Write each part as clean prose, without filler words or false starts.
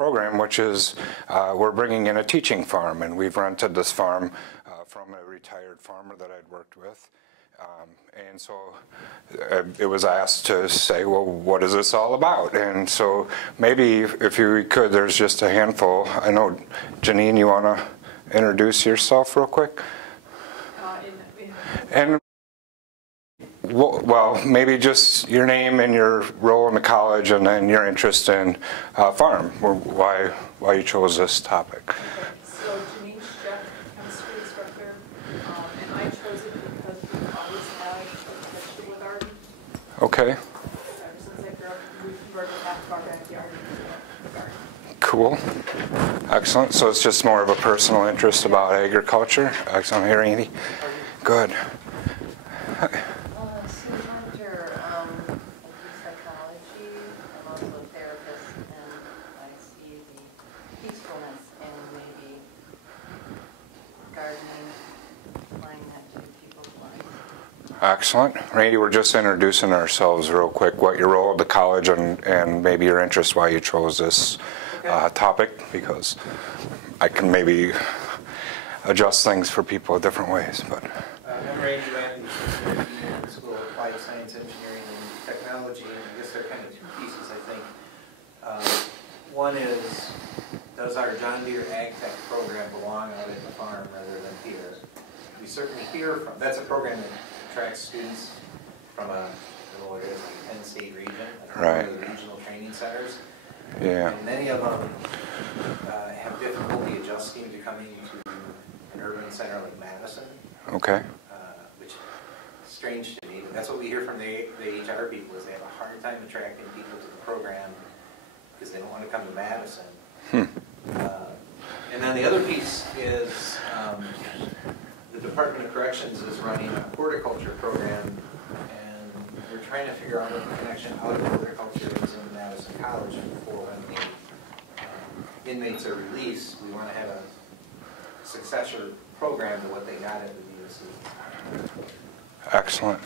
program, which is we're bringing in a teaching farm, and we've rented this farm from a retired farmer that I'd worked with. And so it was asked to say, well, what is this all about? And so maybe if you could, there's just a handful. I know, Janine, you want to introduce yourself real quick? And well, maybe just your name and your role in the college, and then your interest in farm, or why you chose this topic. Okay. So Janine's chemistry instructor, and I chose it because we always had a vegetable garden. Okay. Ever since I grew up, we converted half of our backyard into a garden. Cool. Excellent. So it's just more of a personal interest about agriculture. Excellent. Here, Andy. Good. Excellent. Randy, we're just introducing ourselves real quick, what your role at the college and maybe your interest, why you chose this topic, because I can maybe adjust things for people different ways. But I'm Randy Matthews, in the School of Applied Science, Engineering, and Technology, and I guess there are kind of two pieces, I think. One is, does our John Deere Ag Tech program belong out at the farm rather than here? We certainly hear from, that's a program that attracts students from a, what it is, like a 10-state region, right. The regional training centers. Yeah. And many of them have difficulty adjusting to coming to an urban center like Madison. Okay. Which is strange to me, but that's what we hear from the HR people, is they have a hard time attracting people to the program because they don't want to come to Madison. And then the other piece is the Department of Corrections is running a horticulture program, and we're trying to figure out what the connection out of horticulture is in Madison College before when the inmates are released. We want to have a successor program to what they got at the DOC. Excellent.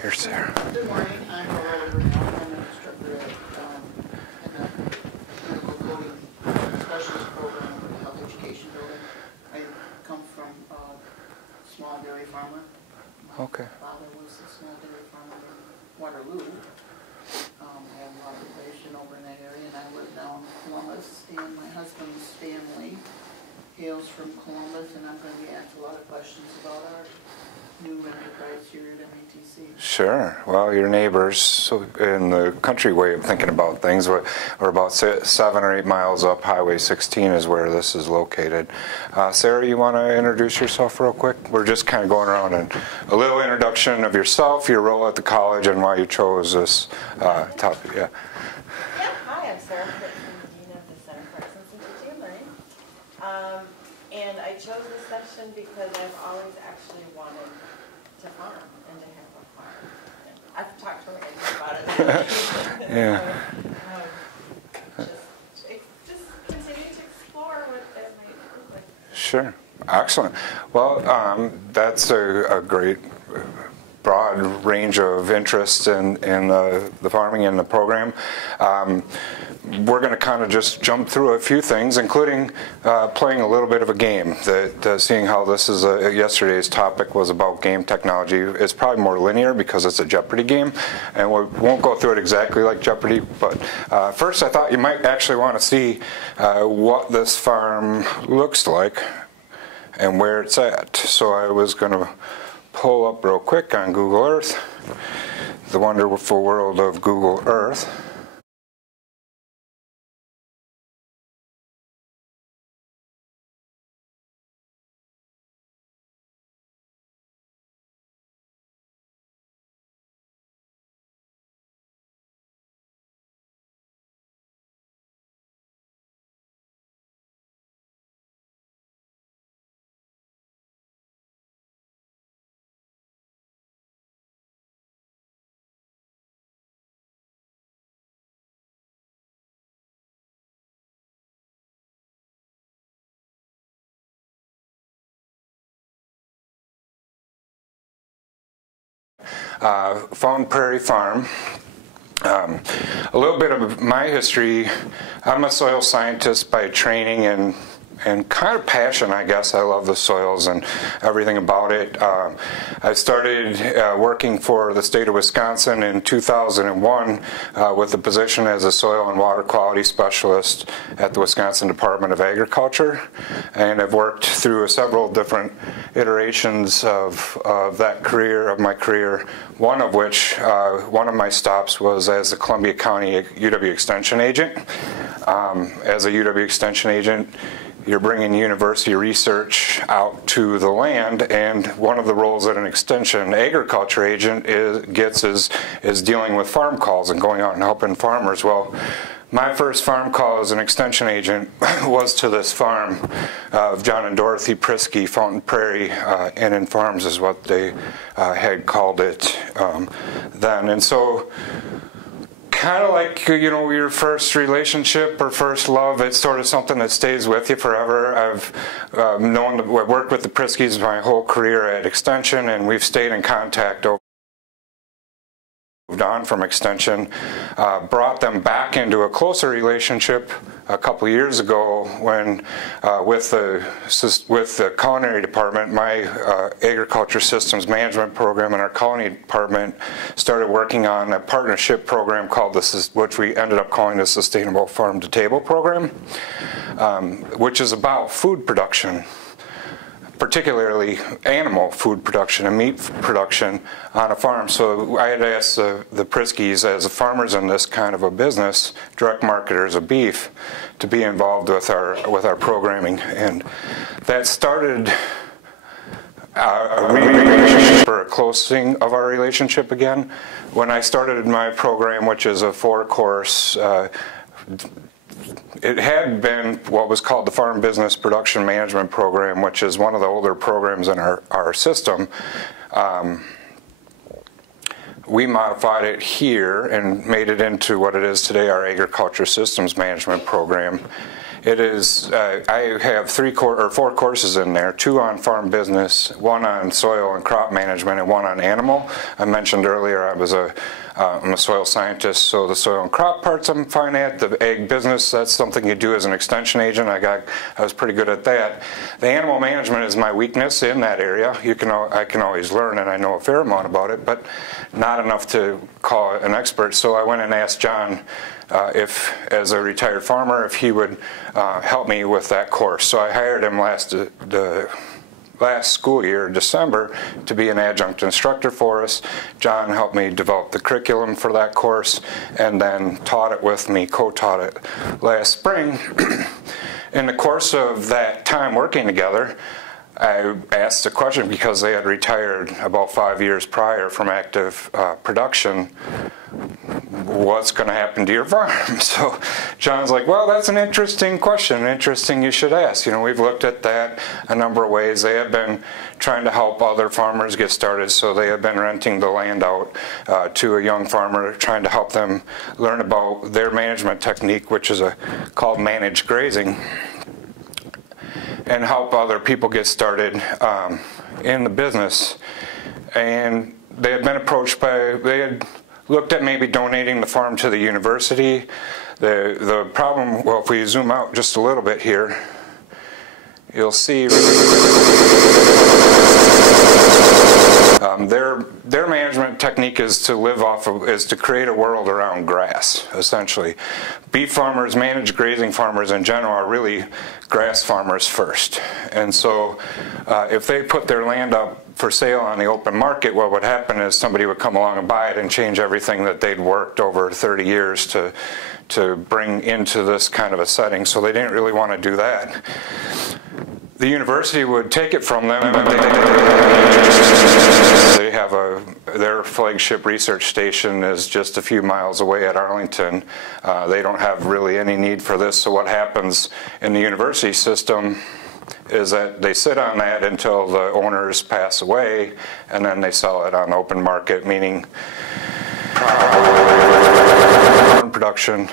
Here's Sarah. Good morning. I'm Laura Brunel. I'm an instructor in the Medical Coding Specialist Program in the Health Education Building. I come from a small dairy farmer. My father was a small dairy farmer in Waterloo. I have a lot of relation over in that area, and I live now in Columbus. And my husband's family hails from Columbus, and I'm going to be asked a lot of questions about our new enterprise here at MATC. Sure. Well, your neighbors, so in the country way of thinking about things, we're about 7 or 8 miles up Highway 16 is where this is located. Sarah, you want to introduce yourself real quick? We're just kind of going around and a little introduction of yourself, your role at the college, and why you chose this topic. Yeah. Yeah. Hi, I'm Sarah Fritzen, Dean of the Center for Excellence in Teaching and Learning. And I chose this section because I've always actually wanted to farm and to have a farm. And I've talked to Randy about it. Yeah. Just continue to explore what that might look like. Sure. Excellent. Well, that's a great broad range of interest in the farming and the program. We're going to kind of just jump through a few things, including playing a little bit of a game. Seeing how this is yesterday's topic was about game technology. It's probably more linear because it's a Jeopardy game, and we won't go through it exactly like Jeopardy. But first, I thought you might actually want to see what this farm looks like and where it's at. So I was going to pull up real quick on Google Earth, the wonderful world of Google Earth. Fawn Prairie Farm. A little bit of my history, I'm a soil scientist by training and kind of passion, I guess. I love the soils and everything about it. I started working for the state of Wisconsin in 2001 with a position as a soil and water quality specialist at the Wisconsin Department of Agriculture, and I've worked through several different iterations of my career, one of which, one of my stops was as a Columbia County UW Extension agent. As a UW Extension agent, you're bringing university research out to the land, and one of the roles that an extension agriculture agent gets is dealing with farm calls and going out and helping farmers. Well, my first farm call as an extension agent was to this farm of John and Dorothy Prisky, Fountain Prairie Inn and Farms is what they had called it then. And so, kind of like, you know, your first relationship or first love, it's sort of something that stays with you forever. I've worked with the Priskys my whole career at Extension, and we've stayed in contact over. Moved on from Extension, brought them back into a closer relationship a couple years ago when with the culinary department, my agriculture systems management program and our culinary department started working on a partnership program called which we ended up calling the Sustainable Farm to Table program, which is about food production, particularly animal food production and meat production on a farm. So I had asked the Priskys, as farmers in this kind of a business, direct marketers of beef, to be involved with our programming, and that started a relationship for a closing of our relationship again. When I started my program, which is a 4-course. It had been what was called the Farm Business Production Management Program, which is one of the older programs in our system. We modified it here and made it into what it is today, our Agriculture Systems Management Program. It is, I have 4 courses in there, 2 on farm business, 1 on soil and crop management, and 1 on animal. I mentioned earlier I'm a soil scientist, so the soil and crop parts I'm fine at. The ag business, that's something you do as an extension agent. I was pretty good at that. The animal management is my weakness in that area. I can always learn, and I know a fair amount about it, but not enough to call an expert. So I went and asked John, as a retired farmer, if he would help me with that course. So I hired him the last school year, December, to be an adjunct instructor for us. John helped me develop the curriculum for that course and then taught it with me, co-taught it last spring. In the course of that time working together, I asked a question, because they had retired about 5 years prior from active production. What's going to happen to your farm? So John's like, well, that's an interesting question, interesting you should ask. You know, we've looked at that a number of ways. They have been trying to help other farmers get started, so they have been renting the land out to a young farmer, trying to help them learn about their management technique, which is called managed grazing, and help other people get started in the business. And they had been approached they had looked at maybe donating the farm to the university. The problem, well, if we zoom out just a little bit here, you'll see their management technique is to create a world around grass, essentially. Beef farmers, managed grazing farmers in general, are really grass farmers first. And so if they put their land up for sale on the open market, what would happen is somebody would come along and buy it and change everything that they'd worked over 30 years to bring into this kind of a setting. So they didn't really want to do that. The university would take it from them, but they have their flagship research station is just a few miles away at Arlington. They don't have really any need for this. So what happens in the university system is that they sit on that until the owners pass away, and then they sell it on the open market, meaning production.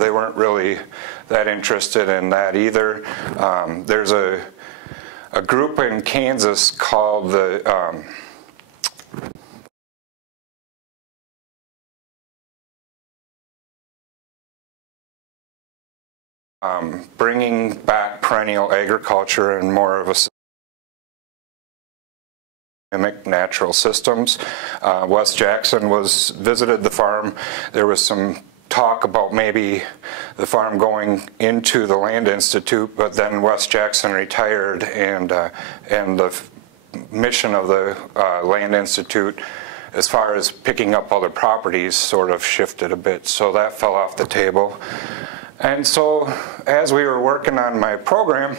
They weren't really that interested in that either. There's a group in Kansas called the bringing back perennial agriculture and more of a mimic natural systems. Wes Jackson visited the farm. There was some talk about maybe the farm going into the Land Institute, but then Wes Jackson retired, and the mission of the Land Institute, as far as picking up other properties, sort of shifted a bit, so that fell off the table. And so as we were working on my program,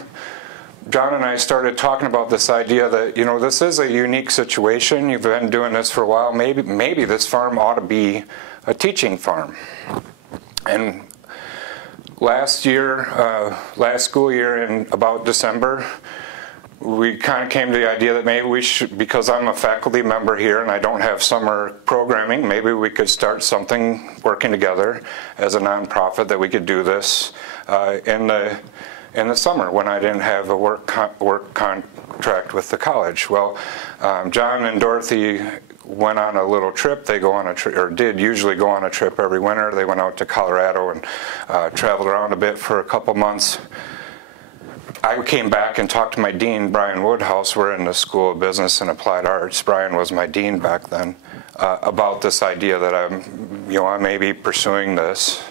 John and I started talking about this idea that, you know, this is a unique situation. You've been doing this for a while. Maybe this farm ought to be a teaching farm. And last school year in about December, we kind of came to the idea that maybe we should, because I'm a faculty member here and I don't have summer programming, maybe we could start something working together as a nonprofit, that we could do this in the summer when I didn't have a work contract with the college. Well, John and Dorothy went on a little trip. They go on a trip, or did usually go on a trip every winter. They went out to Colorado and traveled around a bit for a couple months. I came back and talked to my dean, Brian Woodhouse. We're in the School of Business and Applied Arts. Brian was my dean back then, about this idea that I may be pursuing this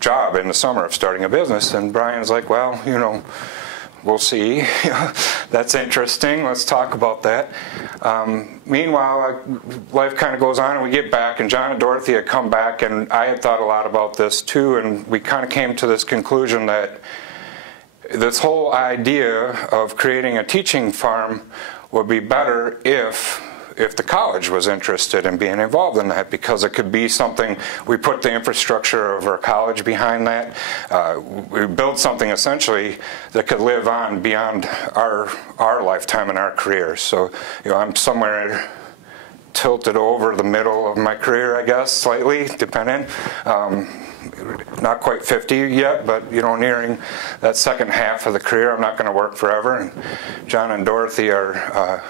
job in the summer of starting a business. And Brian's like, well, you know, we'll see. That's interesting. Let's talk about that. Meanwhile, life kind of goes on, and we get back, and John and Dorothy had come back, and I had thought a lot about this too, and we kind of came to this conclusion that this whole idea of creating a teaching farm would be better if the college was interested in being involved in that, because it could be something, we put the infrastructure of our college behind that. We built something essentially that could live on beyond our lifetime and our career. So, you know, I'm somewhere tilted over the middle of my career, I guess, slightly, depending. Not quite 50 yet, but, you know, nearing that second half of the career. I'm not going to work forever. And John and Dorothy are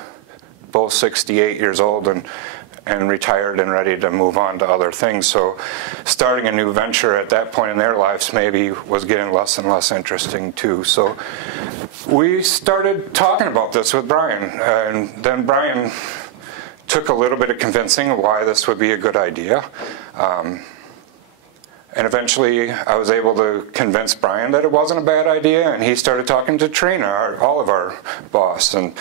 both 68 years old and retired and ready to move on to other things. So starting a new venture at that point in their lives maybe was getting less and less interesting too. So we started talking about this with Brian, and then Brian took a little bit of convincing of why this would be a good idea. And eventually I was able to convince Brian that it wasn't a bad idea, and he started talking to Trina, our boss, and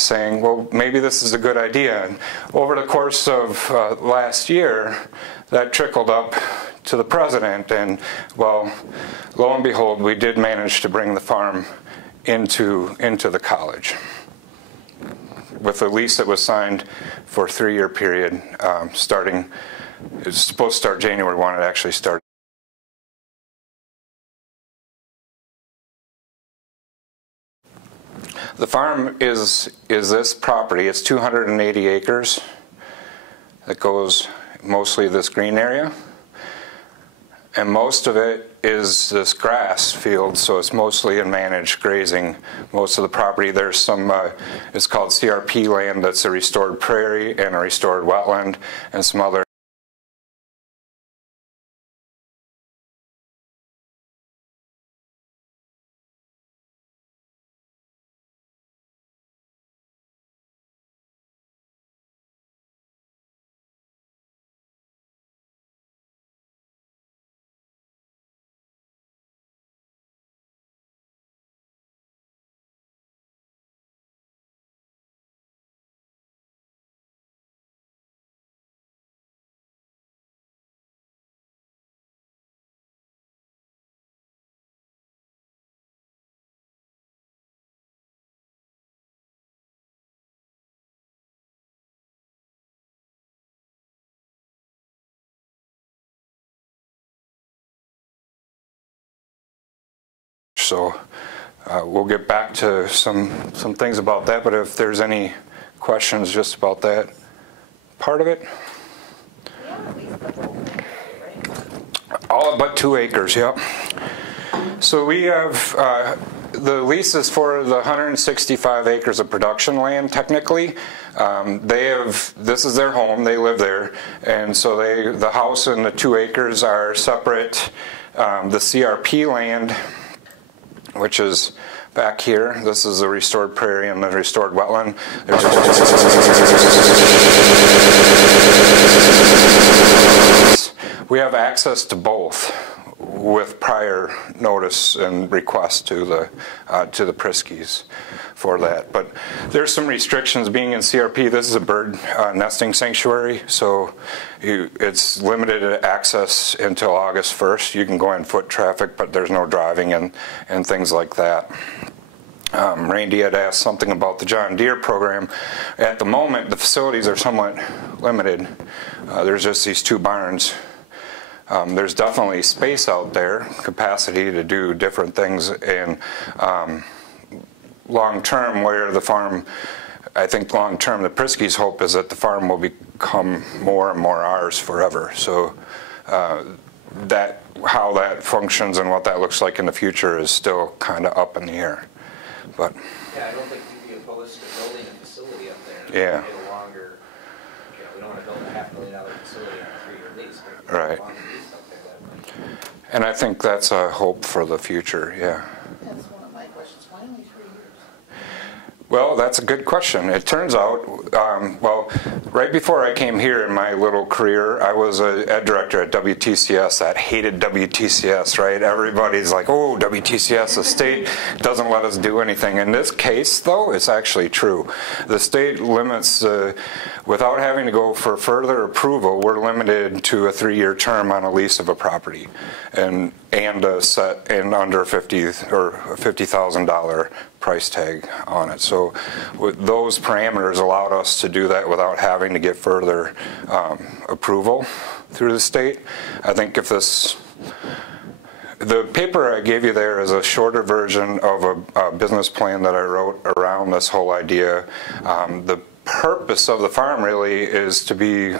saying, well, maybe this is a good idea. And over the course of last year, that trickled up to the president, and, well, lo and behold, we did manage to bring the farm into the college with a lease that was signed for a 3-year period, starting. It's supposed to start January 1. It actually started. The farm is this property. It's 280 acres that goes mostly this green area. And most of it is this grass field, so it's mostly in managed grazing. Most of the property, there's some, it's called CRP land, that's a restored prairie and a restored wetland, and some other so we'll get back to some things about that, but if there's any questions just about that part of it. Yeah, at least the whole thing, right? All but 2 acres, yep. So we have, the lease is for the 165 acres of production land, technically. This is their home, they live there, and so the house and the 2 acres are separate The CRP land, which is back here, this is the restored prairie and the restored wetland. We have access to both with prior notice and request to the Priskys for that. But there's some restrictions being in CRP. This is a bird nesting sanctuary, so it's limited access until August 1st. You can go in foot traffic, but there's no driving and things like that. Randy had asked something about the John Deere program. At the moment, the facilities are somewhat limited. There's just these 2 barns. There's definitely space out there, capacity to do different things, and long-term, where the farm, I think long-term, the Priskys' hope is that the farm will become more and more ours forever. So how that functions and what that looks like in the future is still kind of up in the air. But yeah, I don't think you'd be opposed to building a facility up there. Yeah. No longer, we don't want to build a $500,000 facility on a 3-year lease. But Right. want to do something that way. And I think that's a hope for the future, yeah. That's one of my questions. Why only 3 years? Well, that's a good question. It turns out, well, right before I came here in my little career, I was an ed director at WTCS. That hated WTCS, right? Everybody's like, oh, WTCS, the state doesn't let us do anything. In this case, though, it's actually true. The state limits, without having to go for further approval, we're limited to a 3-year term on a lease of a property and a set in under $50,000 price tag on it. So those parameters allowed us to do that without having to get further approval through the state. I think if the paper I gave you there is a shorter version of a business plan that I wrote around this whole idea. The purpose of the farm really is to be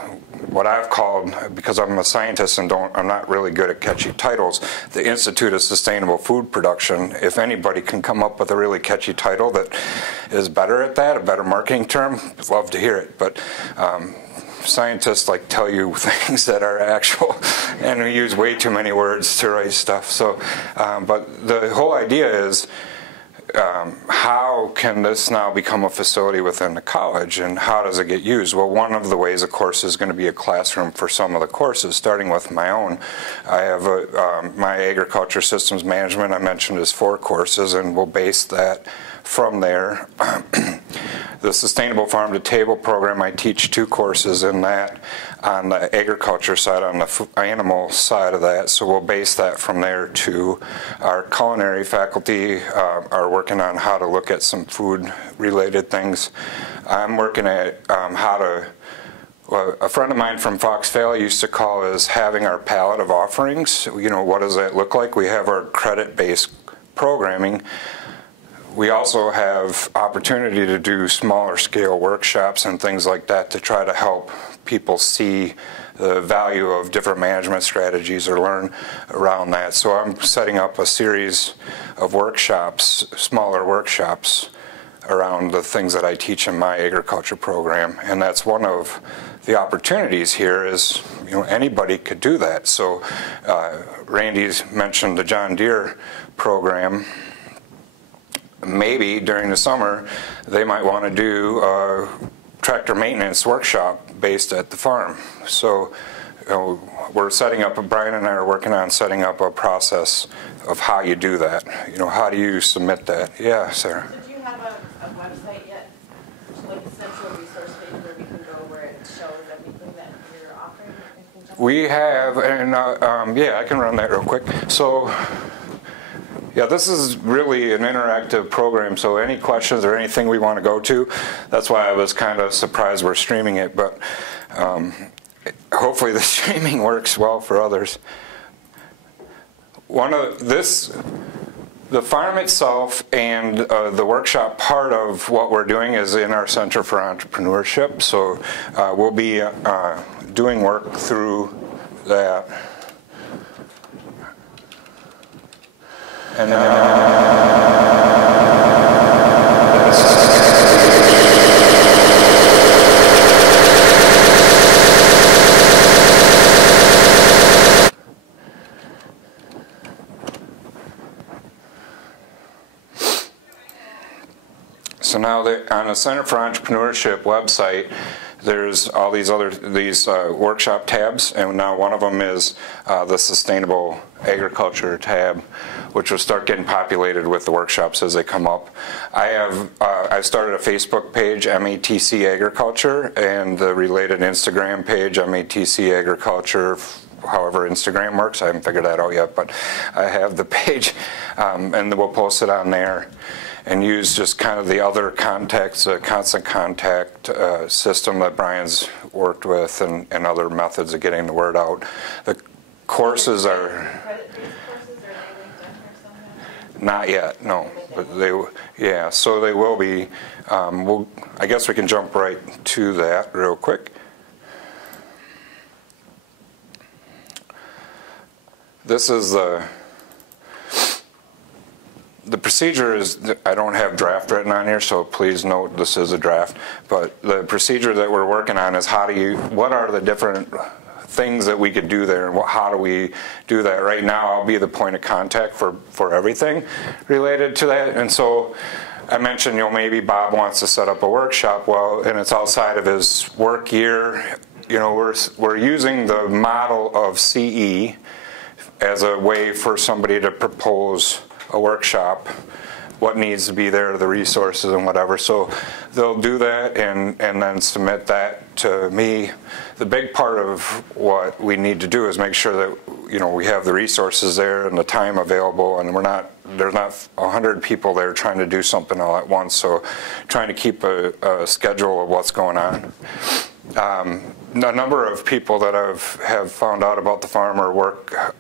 what I've called, because I'm a scientist and I'm not really good at catchy titles, the Institute of Sustainable Food Production. If anybody can come up with a really catchy title that is better at that, a better marketing term, I'd love to hear it. But scientists like tell you things that are actual, and we use way too many words to write stuff. So, but the whole idea is, how can this now become a facility within the college, and how does it get used? Well, one of the ways, of course, is going to be a classroom for some of the courses, starting with my own. I have my agriculture systems management, I mentioned, is 4 courses, and we'll base that from there. The Sustainable Farm to Table program, I teach 2 courses in that on the agriculture side, on the animal side of that, so we'll base that from there too. Our culinary faculty are working on how to look at some food-related things. I'm working at well, a friend of mine from Fox Valley used to call us having our palette of offerings. You know, what does that look like? We have our credit-based programming. We also have opportunity to do smaller scale workshops and things like that to try to help people see the value of different management strategies or learn around that. So I'm setting up a series of workshops, smaller workshops, around the things that I teach in my agriculture program. And that's one of the opportunities here is, you know, anybody could do that. So Randy's mentioned the John Deere program. Maybe during the summer they might want to do a tractor maintenance workshop based at the farm. So we're setting up, Brian and I are working on setting up a process of how you do that. You know, how do you submit that? Yeah, Sarah. So do you have a website yet, like a central resource page where we can go where it shows everything that you're offering? We have, and yeah, I can run that real quick. So yeah, this is really an interactive program, so any questions or anything we want to go to, that's why I was kind of surprised we're streaming it, but hopefully the streaming works well for others. The farm itself and the workshop part of what we're doing is in our Center for Entrepreneurship, so we'll be doing work through that. And So now on the Center for Entrepreneurship website, there's all these workshop tabs, and now one of them is the Sustainable Agriculture tab, which will start getting populated with the workshops as they come up. I've started a Facebook page, MATC Agriculture, and the related Instagram page, MATC Agriculture, however Instagram works. I haven't figured that out yet, but I have the page, and then we'll post it on there and use just kind of the other contacts, constant contact system that Brian's worked with, and other methods of getting the word out. The courses are... Credit-based courses, are they linked in here somehow? Not yet, no. But yeah, so they will be. I guess we can jump right to that real quick. This is the procedure is, I don't have draft written on here, so please note this is a draft, but the procedure that we're working on is what are the different things that we could do there, and how do we do that? Right now, I'll be the point of contact for everything related to that, and so I mentioned, maybe Bob wants to set up a workshop, and it's outside of his work year. We're using the model of CE as a way for somebody to propose a workshop, what needs to be there, the resources and whatever. So they'll do that and then submit that to me. The big part of what we need to do is make sure that we have the resources there and the time available, and there's not 100 people there trying to do something all at once. So trying to keep a schedule of what's going on. A number of people that have found out about the farm or work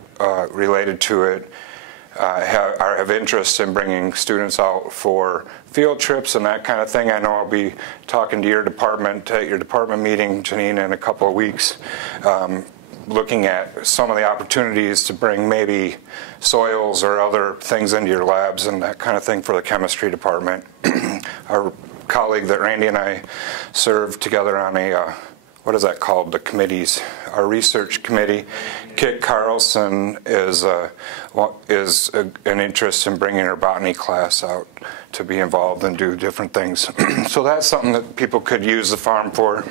related to it have interest in bringing students out for field trips and that kind of thing. I know I'll be talking to your department at your department meeting, Janine, in a couple of weeks, looking at some of the opportunities to bring maybe soils or other things into your labs and that kind of thing for the chemistry department. Our colleague that Randy and I served together on what is that called? The committees. Our research committee. Kit Carlson is an interest in bringing her botany class out to be involved and do different things. So that's something that people could use the farm for.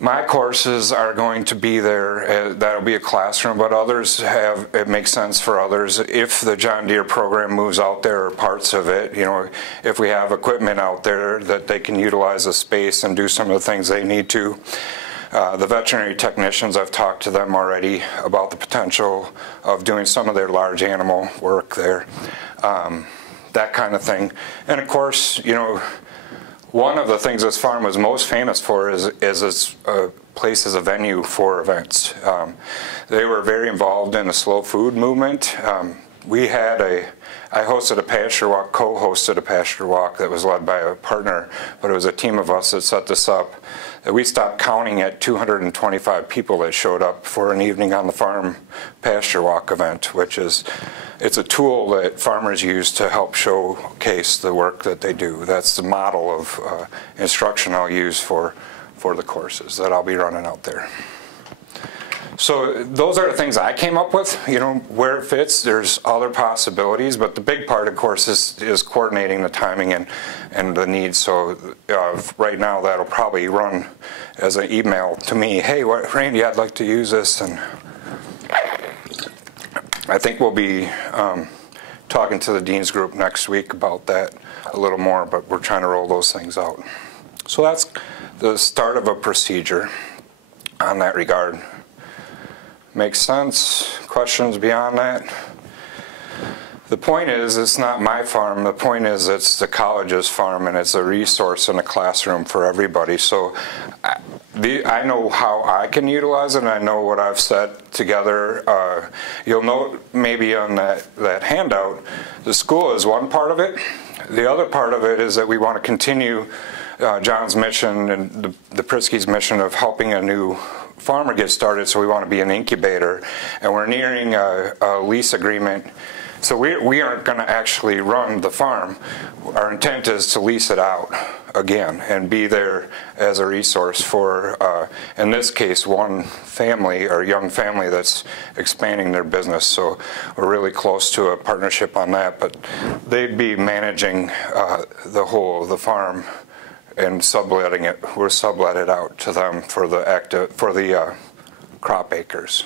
My courses are going to be there. That'll be a classroom, but it makes sense for others. If the John Deere program moves out there, or parts of it, if we have equipment out there that they can utilize the space and do some of the things they need to. The veterinary technicians, I've talked to them already about the potential of doing some of their large animal work there, that kind of thing. And of course, one of the things this farm was most famous for is its place as a venue for events. They were very involved in the slow food movement. I hosted a pasture walk, co-hosted a pasture walk that was led by a partner, but it was a team of us that set this up. That we stopped counting at 225 people that showed up for an evening on the farm pasture walk event, it's a tool that farmers use to help showcase the work that they do. That's the model of instruction I'll use for the courses that I'll be running out there. So those are the things I came up with, where it fits. There's other possibilities, but the big part, of course, is coordinating the timing and the needs. So right now, that'll probably run as an email to me. Hey, Randy, I'd like to use this. And I think we'll be talking to the Dean's Group next week about that a little more, but we're trying to roll those things out. So that's the start of a procedure on that regard. Makes sense? Questions beyond that? The point is, it's not my farm. The point is, it's the college's farm, and it's a resource in a classroom for everybody. So I know how I can utilize it, and I know what I've set together. You'll note maybe on that handout, the school is one part of it. The other part of it is that we want to continue John's mission and the Pritzky's mission of helping a new farmer get started, so we want to be an incubator. And we're nearing a lease agreement So we aren't going to actually run the farm. Our intent is to lease it out again and be there as a resource for, in this case, one family or young family that's expanding their business. So we're really close to a partnership on that, but they'd be managing the whole of the farm and subletting it. We're sublet it out to them for the crop acres.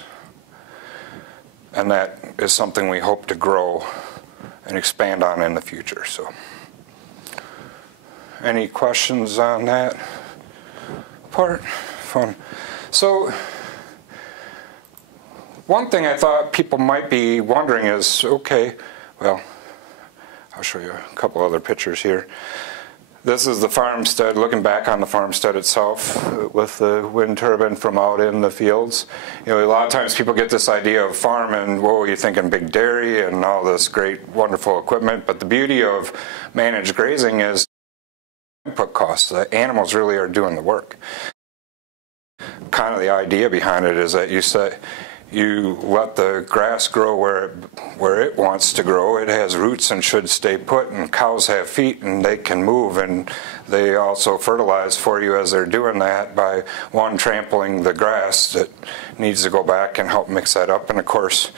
And that is something we hope to grow and expand on in the future. So, any questions on that part? Fun. So, one thing I thought people might be wondering is, okay, well, I'll show you a couple other pictures here. This is the farmstead, looking back on the farmstead itself with the wind turbine from out in the fields. You know, a lot of times people get this idea of farm and, whoa, you're thinking big dairy and all this great, wonderful equipment. But the beauty of managed grazing is input costs. The animals really are doing the work. Kind of the idea behind it is that you let the grass grow where it wants to grow. It has roots and should stay put, and cows have feet and they can move, and they also fertilize for you as they're doing that by trampling the grass that needs to go back and help mix that up. And of course,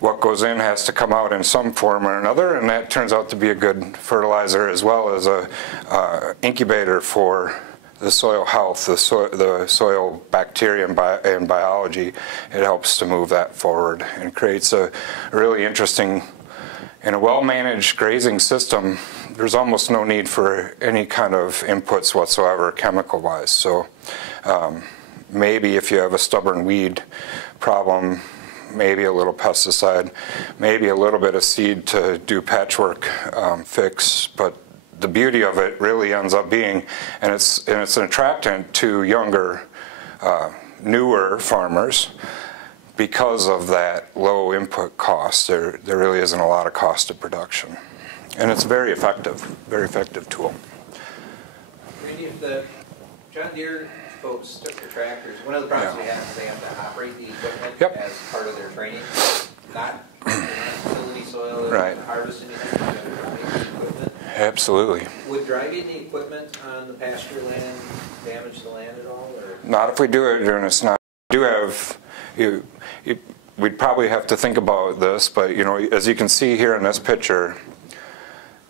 what goes in has to come out in some form or another, and that turns out to be a good fertilizer as well as a incubator for the soil health, the soil bacteria and biology. It helps to move that forward and creates a really interesting, in a well-managed grazing system, there's almost no need for any kind of inputs whatsoever chemical-wise. So maybe if you have a stubborn weed problem, maybe a little pesticide, maybe a little bit of seed to do patchwork fix, but the beauty of it really ends up being, and it's an attractant to younger, newer farmers because of that low input cost. There really isn't a lot of cost of production, and it's very effective tool. Randy, if the John Deere folks took their tractors, one of the problems we have is they have to operate the equipment as part of their training, not facility soil, right. Harvest anything, the equipment. Absolutely. Would driving the equipment on the pasture land damage the land at all? Or? Not if we do it during a snot. We do have, we'd probably have to think about this, but you know, as you can see here in this picture,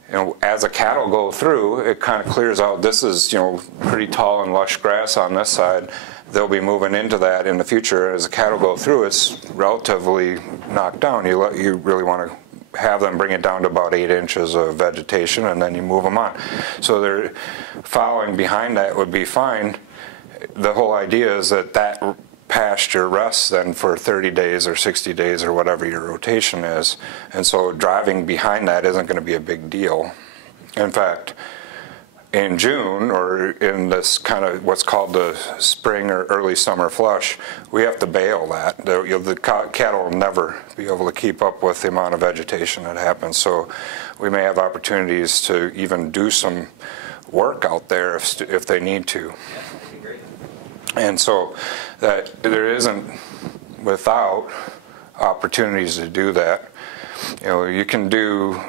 you know, as the cattle go through, it kind of clears out. This is, you know, pretty tall and lush grass on this side. They'll be moving into that in the future. As the cattle go through, it's relatively knocked down. You really want to have them bring it down to about 8 inches of vegetation, and then you move them on. So they're following behind that would be fine. The whole idea is that that pasture rests then for 30 days or 60 days or whatever your rotation is, and so driving behind that isn't going to be a big deal. In fact, in June, or in this kind of what's called the spring or early summer flush, we have to bale that. The cattle will never be able to keep up with the amount of vegetation that happens. So we may have opportunities to even do some work out there if they need to. And so that there isn't without opportunities to do that. You know, you can do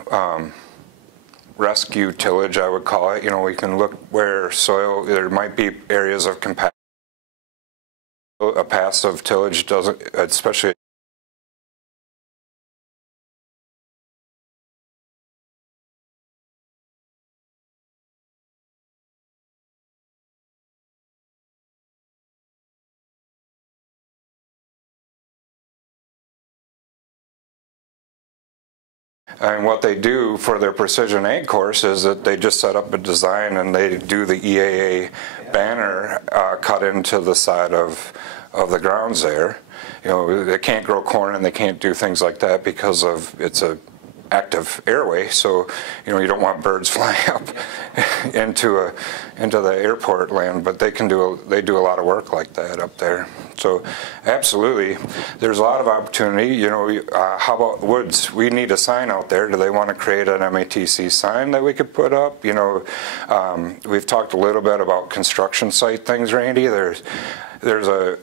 rescue tillage, I would call it. You know, we can look where soil, there might be areas of compaction. A passive tillage doesn't, especially and what they do for their precision ag course is that they just set up a design and they do the EAA banner cut into the side of the grounds there. You know, they can't grow corn and they can't do things like that because of it's a active airway, so you know you don't want birds flying up into the airport land, but they do a lot of work like that up there. So absolutely, there's a lot of opportunity. You know, how about woods? We need a sign out there. Do they want to create an MATC sign that we could put up? You know, we've talked a little bit about construction site things, Randy. there's a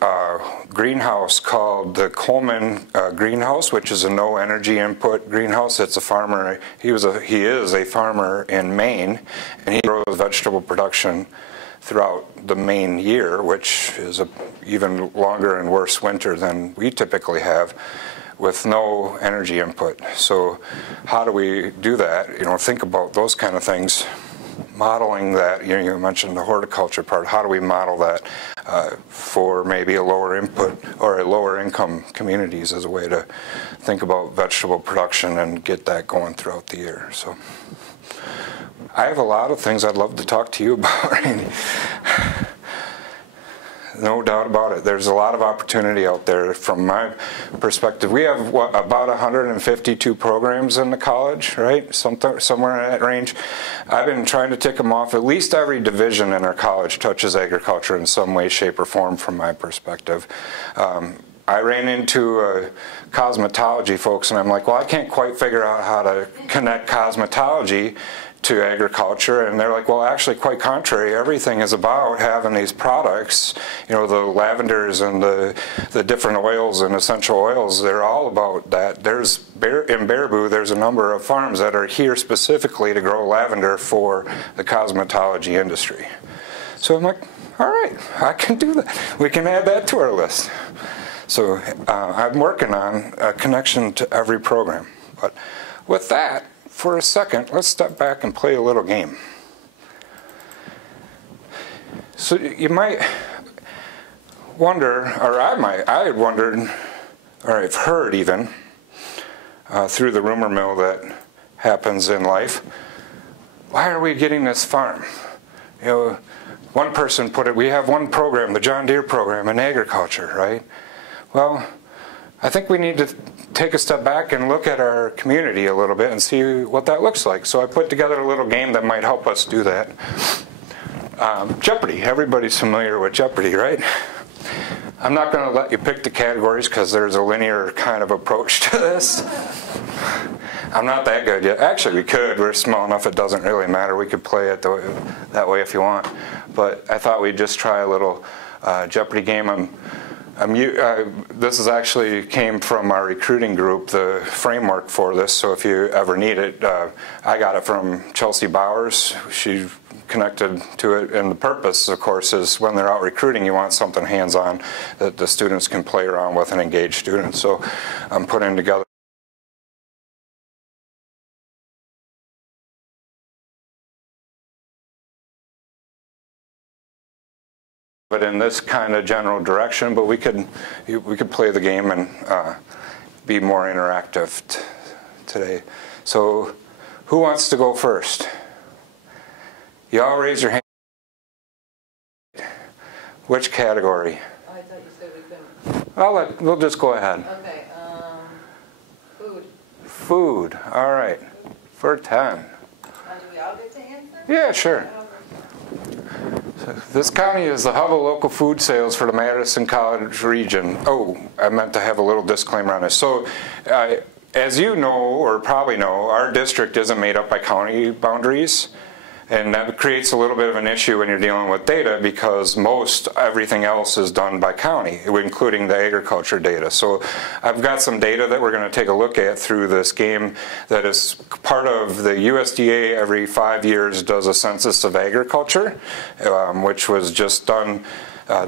greenhouse called the Coleman greenhouse, which is a no energy input greenhouse. It's a farmer. He is a farmer in Maine, and he grows vegetable production throughout the Maine year, which is a even longer and worse winter than we typically have, with no energy input. So how do we do that? You know, think about those kind of things. Modeling that, you know, you mentioned the horticulture part. How do we model that for maybe a lower input or a lower income communities as a way to think about vegetable production and get that going throughout the year? So I have a lot of things I'd love to talk to you about, Randy. No doubt about it. There's a lot of opportunity out there from my perspective. We have, what, about 152 programs in the college, right? Somewhere in that range. I've been trying to tick them off. At least every division in our college touches agriculture in some way, shape, or form from my perspective. I ran into cosmetology folks, and I'm like, well, I can't quite figure out how to connect cosmetology to agriculture, and they're like, well, actually, quite contrary, everything is about having these products, you know, the lavenders and the different oils and essential oils, they're all about that. In Baraboo, there's a number of farms that are here specifically to grow lavender for the cosmetology industry. So I'm like, all right, I can do that. We can add that to our list. So I'm working on a connection to every program. But with that, for a second, let's step back and play a little game. So you might wonder, or I had wondered, or I've heard even, through the rumor mill that happens in life, why are we getting this farm? You know, one person put it, we have one program, the John Deere program in agriculture, right? Well, I think we need to take a step back and look at our community a little bit and see what that looks like. So I put together a little game that might help us do that. Jeopardy. Everybody's familiar with Jeopardy, right? I'm not going to let you pick the categories because there's a linear kind of approach to this. I'm not that good yet. Actually, we could. We're small enough it doesn't really matter. We could play it that way if you want. But I thought we'd just try a little Jeopardy game. This is actually came from our recruiting group, the framework for this, so if you ever need it, I got it from Chelsea Bowers. She connected to it, and the purpose, of course, is when they're out recruiting, you want something hands-on that the students can play around with and engage students. So I'm putting together but in this kind of general direction, but we could play the game and be more interactive today. So who wants to go first? You all raise your hand. Which category? Oh, I thought you said we couldn't. We'll just go ahead. Okay, food. Food, all right, for 10. Do we all get to answer? Yeah, sure. This county is the hub of local food sales for the Madison College region. Oh, I meant to have a little disclaimer on this. So, as you know, or probably know, our district isn't made up by county boundaries. And that creates a little bit of an issue when you're dealing with data because everything else is done by county, including the agriculture data. So I've got some data that we're going to take a look at through this game that is part of the USDA every 5 years does a census of agriculture, which was just done.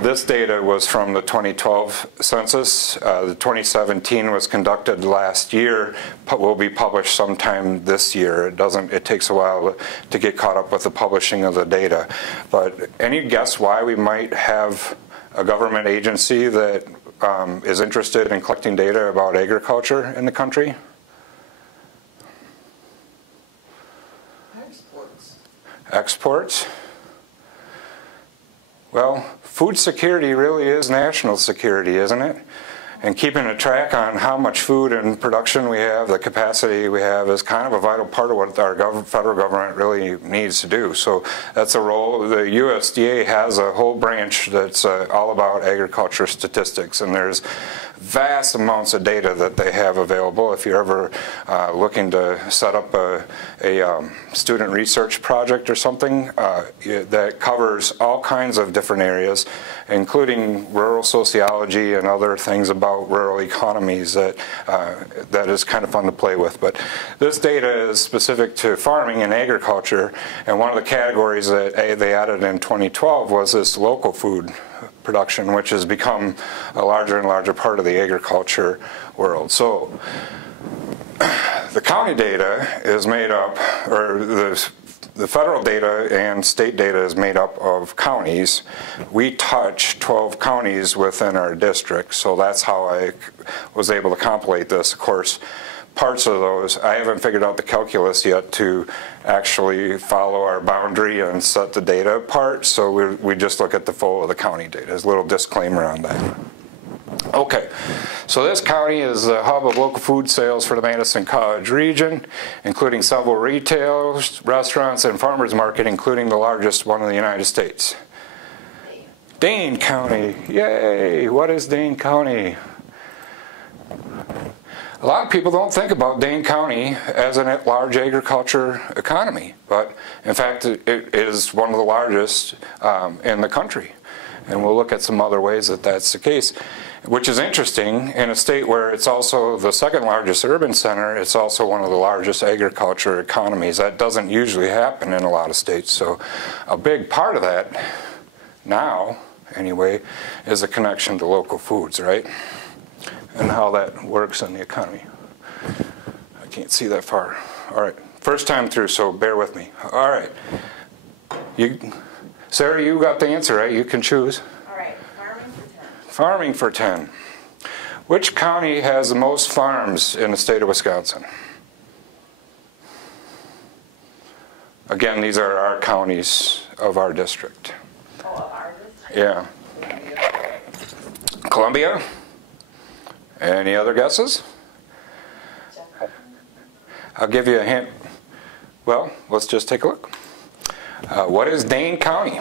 This data was from the 2012 census. The 2017 was conducted last year, but will be published sometime this year. It takes a while to get caught up with the publishing of the data. But any guess why we might have a government agency that is interested in collecting data about agriculture in the country? Exports. Exports? Well, food security really is national security, isn't it? And keeping a track on how much food and production we have, the capacity we have, is kind of a vital part of what our federal government really needs to do. So that's a role. The USDA has a whole branch that's all about agriculture statistics, and there's vast amounts of data that they have available. If you're ever looking to set up a student research project or something that covers all kinds of different areas, including rural sociology and other things about rural economies, that is kind of fun to play with. But this data is specific to farming and agriculture, and one of the categories that they added in 2012 was this local food production, which has become a larger and larger part of the agriculture world. So the county data is made up, or the federal data and state data is made up of counties. We touch 12 counties within our district, so that's how I was able to compilate this. Of course, parts of those, I haven't figured out the calculus yet to actually follow our boundary and set the data apart, so we just look at the full of the county data. There's a little disclaimer on that. Okay, so this county is the hub of local food sales for the Madison College region, including several retail, restaurants, and farmers market, including the largest one in the United States. Dane County, yay! What is Dane County? A lot of people don't think about Dane County as a large agriculture economy, but in fact it is one of the largest in the country. And we'll look at some other ways that that's the case, which is interesting. In a state where it's also the second largest urban center, it's also one of the largest agriculture economies. That doesn't usually happen in a lot of states. So a big part of that now, anyway, is a connection to local foods, right? And how that works in the economy. I can't see that far. All right, first time through, so bear with me. All right, Sarah, you got the answer, right? You can choose. All right, farming for 10. Farming for 10. Which county has the most farms in the state of Wisconsin? Again, these are our counties of our district. Oh, of our district? Yeah. Columbia? Any other guesses? I'll give you a hint. Well, let's just take a look. What is Dane County?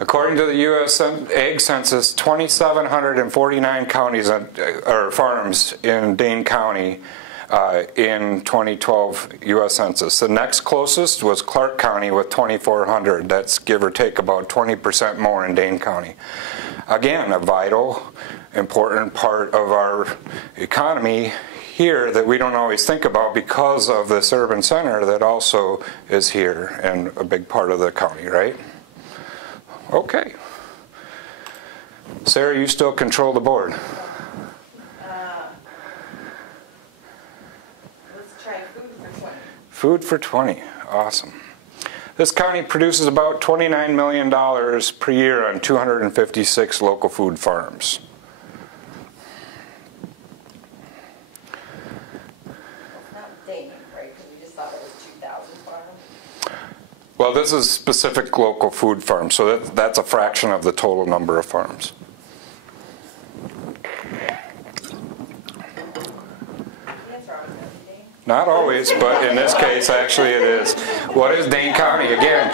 According to the U.S. Ag Census, 2,749 counties or farms in Dane County in 2012 U.S. Census. The next closest was Clark County with 2,400. That's give or take about 20% more in Dane County. Again, a vital, important part of our economy here that we don't always think about because of this urban center that also is here and a big part of the county, right? Okay. Sarah, you still control the board. Let's try food for 20. Food for 20. Awesome. This county produces about $29 million per year on 256 local food farms. Well, this is specific local food farms, so that's a fraction of the total number of farms. Not always, but in this case, actually it is. What is Dane County? Again,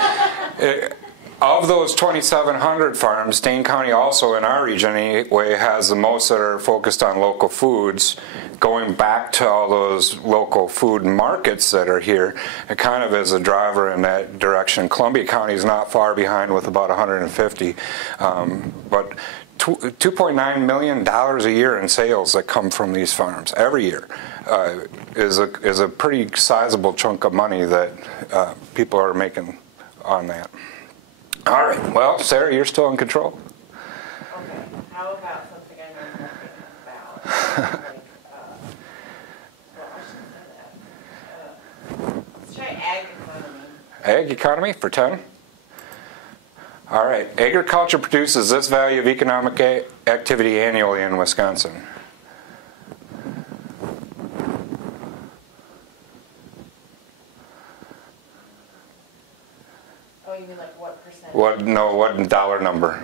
of those 2,700 farms, Dane County also in our region anyway has the most that are focused on local foods. Going back to all those local food markets that are here, it kind of is a driver in that direction. Columbia County is not far behind with about 150, but $2.9 million a year in sales that come from these farms every year is a pretty sizable chunk of money that people are making on that. All right, well, Sarah, you're still in control. Okay, how about something I know nothing about? Let's try ag economy. Ag economy for 10? All right, agriculture produces this value of economic activity annually in Wisconsin. Oh, you mean like what percent? What dollar number?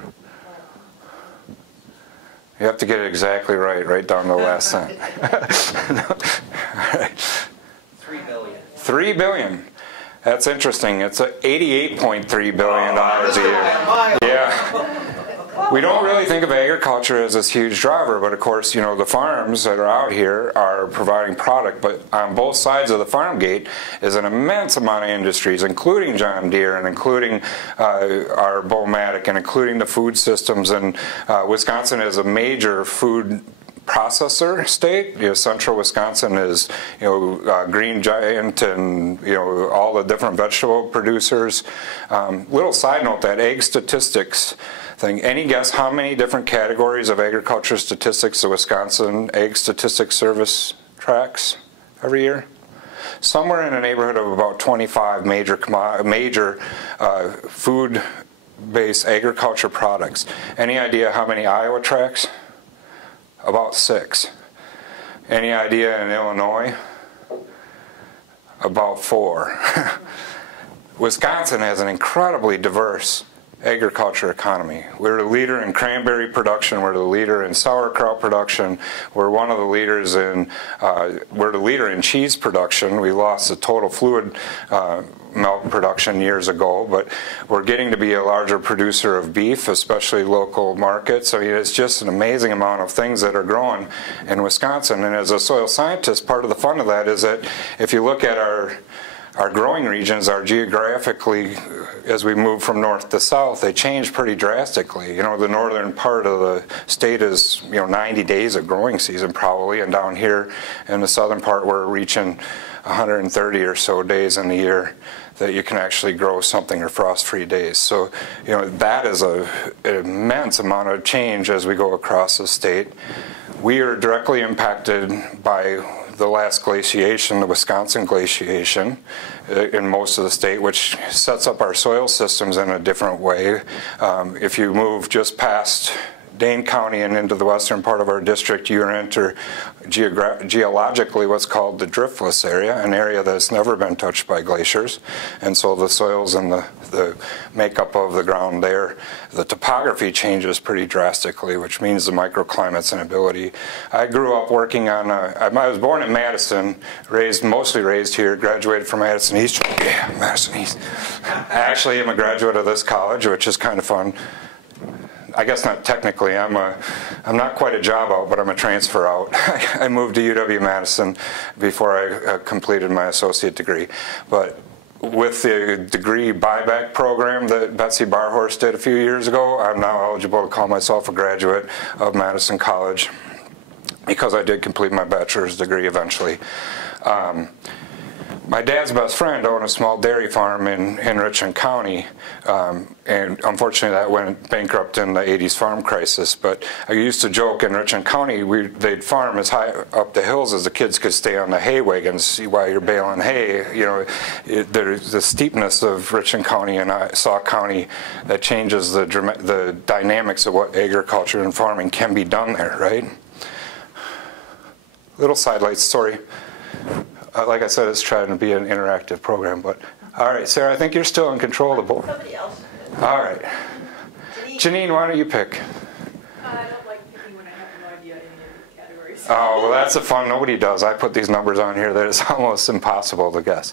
You have to get it exactly right down to the last cent. All right. 3 billion. 3 billion. That's interesting. It's $88.3 billion a year. Yeah. We don't really think of agriculture as this huge driver, but of course, the farms that are out here are providing product, but on both sides of the farm gate is an immense amount of industries, including John Deere and including our Bomatic and including the food systems. And Wisconsin is a major food processor state. Central Wisconsin is, Green Giant and, all the different vegetable producers. Little side note, that egg statistics thing. Any guess how many different categories of agriculture statistics the Wisconsin Egg Statistics Service tracks every year? Somewhere in the neighborhood of about 25 major food-based agriculture products. Any idea how many Iowa tracks? About 6. Any idea in Illinois? About 4. Wisconsin has an incredibly diverse agriculture economy. We're the leader in cranberry production. We're the leader in sauerkraut production. We're one of the leaders in, we're the leader in cheese production. We lost the total fluid milk production years ago, but we're getting to be a larger producer of beef, especially local markets. I mean, it's just an amazing amount of things that are growing in Wisconsin. And as a soil scientist, part of the fun of that is that if you look at our growing regions are geographically, as we move from north to south, they change pretty drastically. The northern part of the state is, 90 days of growing season probably, and down here in the southern part we're reaching 130 or so days in the year that you can actually grow something or frost-free days. So, that is an immense amount of change as we go across the state. We are directly impacted by the last glaciation, the Wisconsin glaciation, in most of the state, which sets up our soil systems in a different way. If you move just past Dane County and into the western part of our district, you enter geologically what's called the driftless area, an area that's never been touched by glaciers. And so the soils and the makeup of the ground there, the topography changes pretty drastically, which means the microclimates and ability. I grew up working on, I was born in Madison, mostly raised here, graduated from Madison East. Yeah, Madison East. I actually am a graduate of this college, which is kind of fun. I guess not technically. I'm not quite a job out, but I'm a transfer out. I moved to UW-Madison before I completed my associate degree. But with the degree buyback program that Betsy Barhorst did a few years ago, I'm now eligible to call myself a graduate of Madison College because I did complete my bachelor's degree eventually. My dad's best friend owned a small dairy farm in Richland County, and unfortunately that went bankrupt in the 80s farm crisis. But I used to joke in Richland County, they'd farm as high up the hills as the kids could stay on the hay wagons, see why you're baling hay. There's the steepness of Richland County and Sauk County that changes the dynamics of what agriculture and farming can be done there, right? Little sidelights, sorry. Like I said, it's trying to be an interactive program, but all right, Sarah, I think you're still in control of the board. Somebody else. All right. Janine, why don't you pick? I don't like picking when I have no idea any of the categories. Oh, well, that's the fun. Nobody does. I put these numbers on here that it's almost impossible to guess.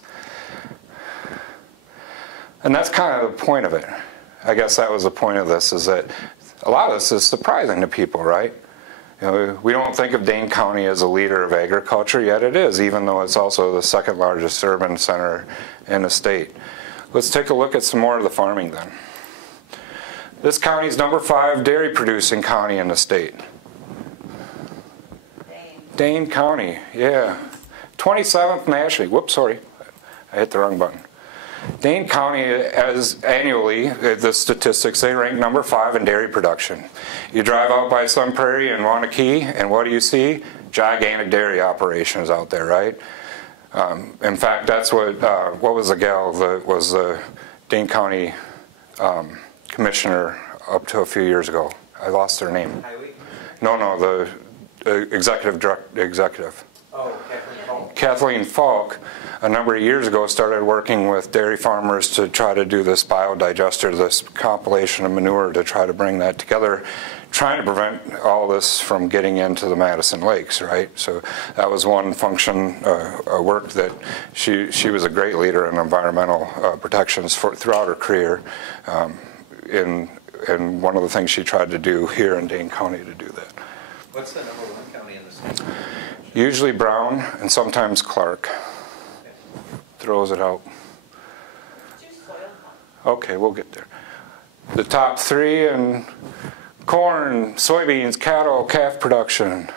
And that's kind of the point of it. I guess that was the point of this, is that a lot of this is surprising to people, right? We don't think of Dane County as a leader of agriculture, yet it is, even though it's also the second largest urban center in the state. Let's take a look at some more of the farming then. This county is number 5 dairy producing county in the state. Dane County, yeah. 27th nationally. Whoops, sorry. I hit the wrong button. Dane County, as annually, the statistics, they rank number 5 in dairy production. You drive out by Sun Prairie and Wanakee, and what do you see? Gigantic dairy operations out there, right? In fact, that's what was the gal that was the Dane County commissioner up to a few years ago? I lost her name. Highway? No, the executive. Oh, Kathleen Falk, a number of years ago, started working with dairy farmers to try to do this biodigester, this compilation of manure, to try to bring that together, trying to prevent all this from getting into the Madison Lakes, right? So that was one function, work that she was a great leader in environmental protections throughout her career. And one of the things she tried to do here in Dane County to do that. What's the number one county in the state? Usually Brown and sometimes Clark. Throws it out. Okay, we'll get there. The top three in corn, soybeans, cattle, calf production.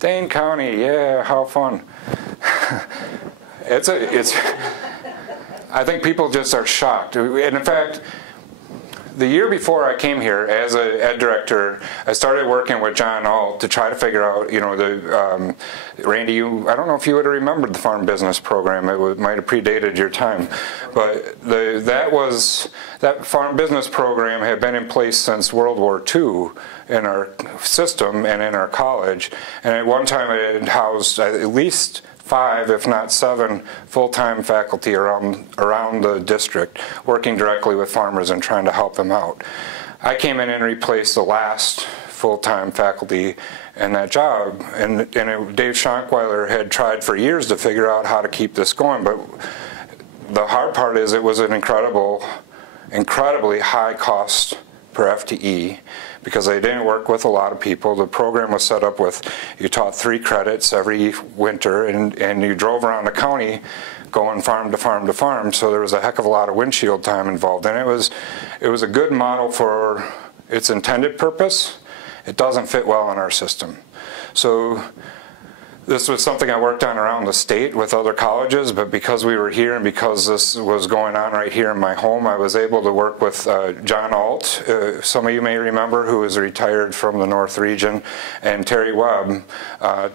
Dane County, yeah, how fun. I think people just are shocked. And in fact, the year before I came here as an ed director, I started working with John Alt to try to figure out, you know, Randy, I don't know if you would have remembered the farm business program. It might have predated your time, but that farm business program had been in place since World War II in our system and in our college. And at one time it had housed at least 5, if not 7, full-time faculty around the district, working directly with farmers and trying to help them out. I came in and replaced the last full-time faculty in that job, and Dave Schonkweiler had tried for years to figure out how to keep this going, but the hard part is it was an incredibly high cost per FTE, because they didn't work with a lot of people. The program was set up with, you taught 3 credits every winter, and you drove around the county going farm to farm to farm, so there was a heck of a lot of windshield time involved. And it was a good model for its intended purpose. It doesn't fit well in our system. So this was something I worked on around the state with other colleges, but because we were here and because this was going on right here in my home, I was able to work with John Alt, some of you may remember, who is retired from the North Region, and Terry Webb. I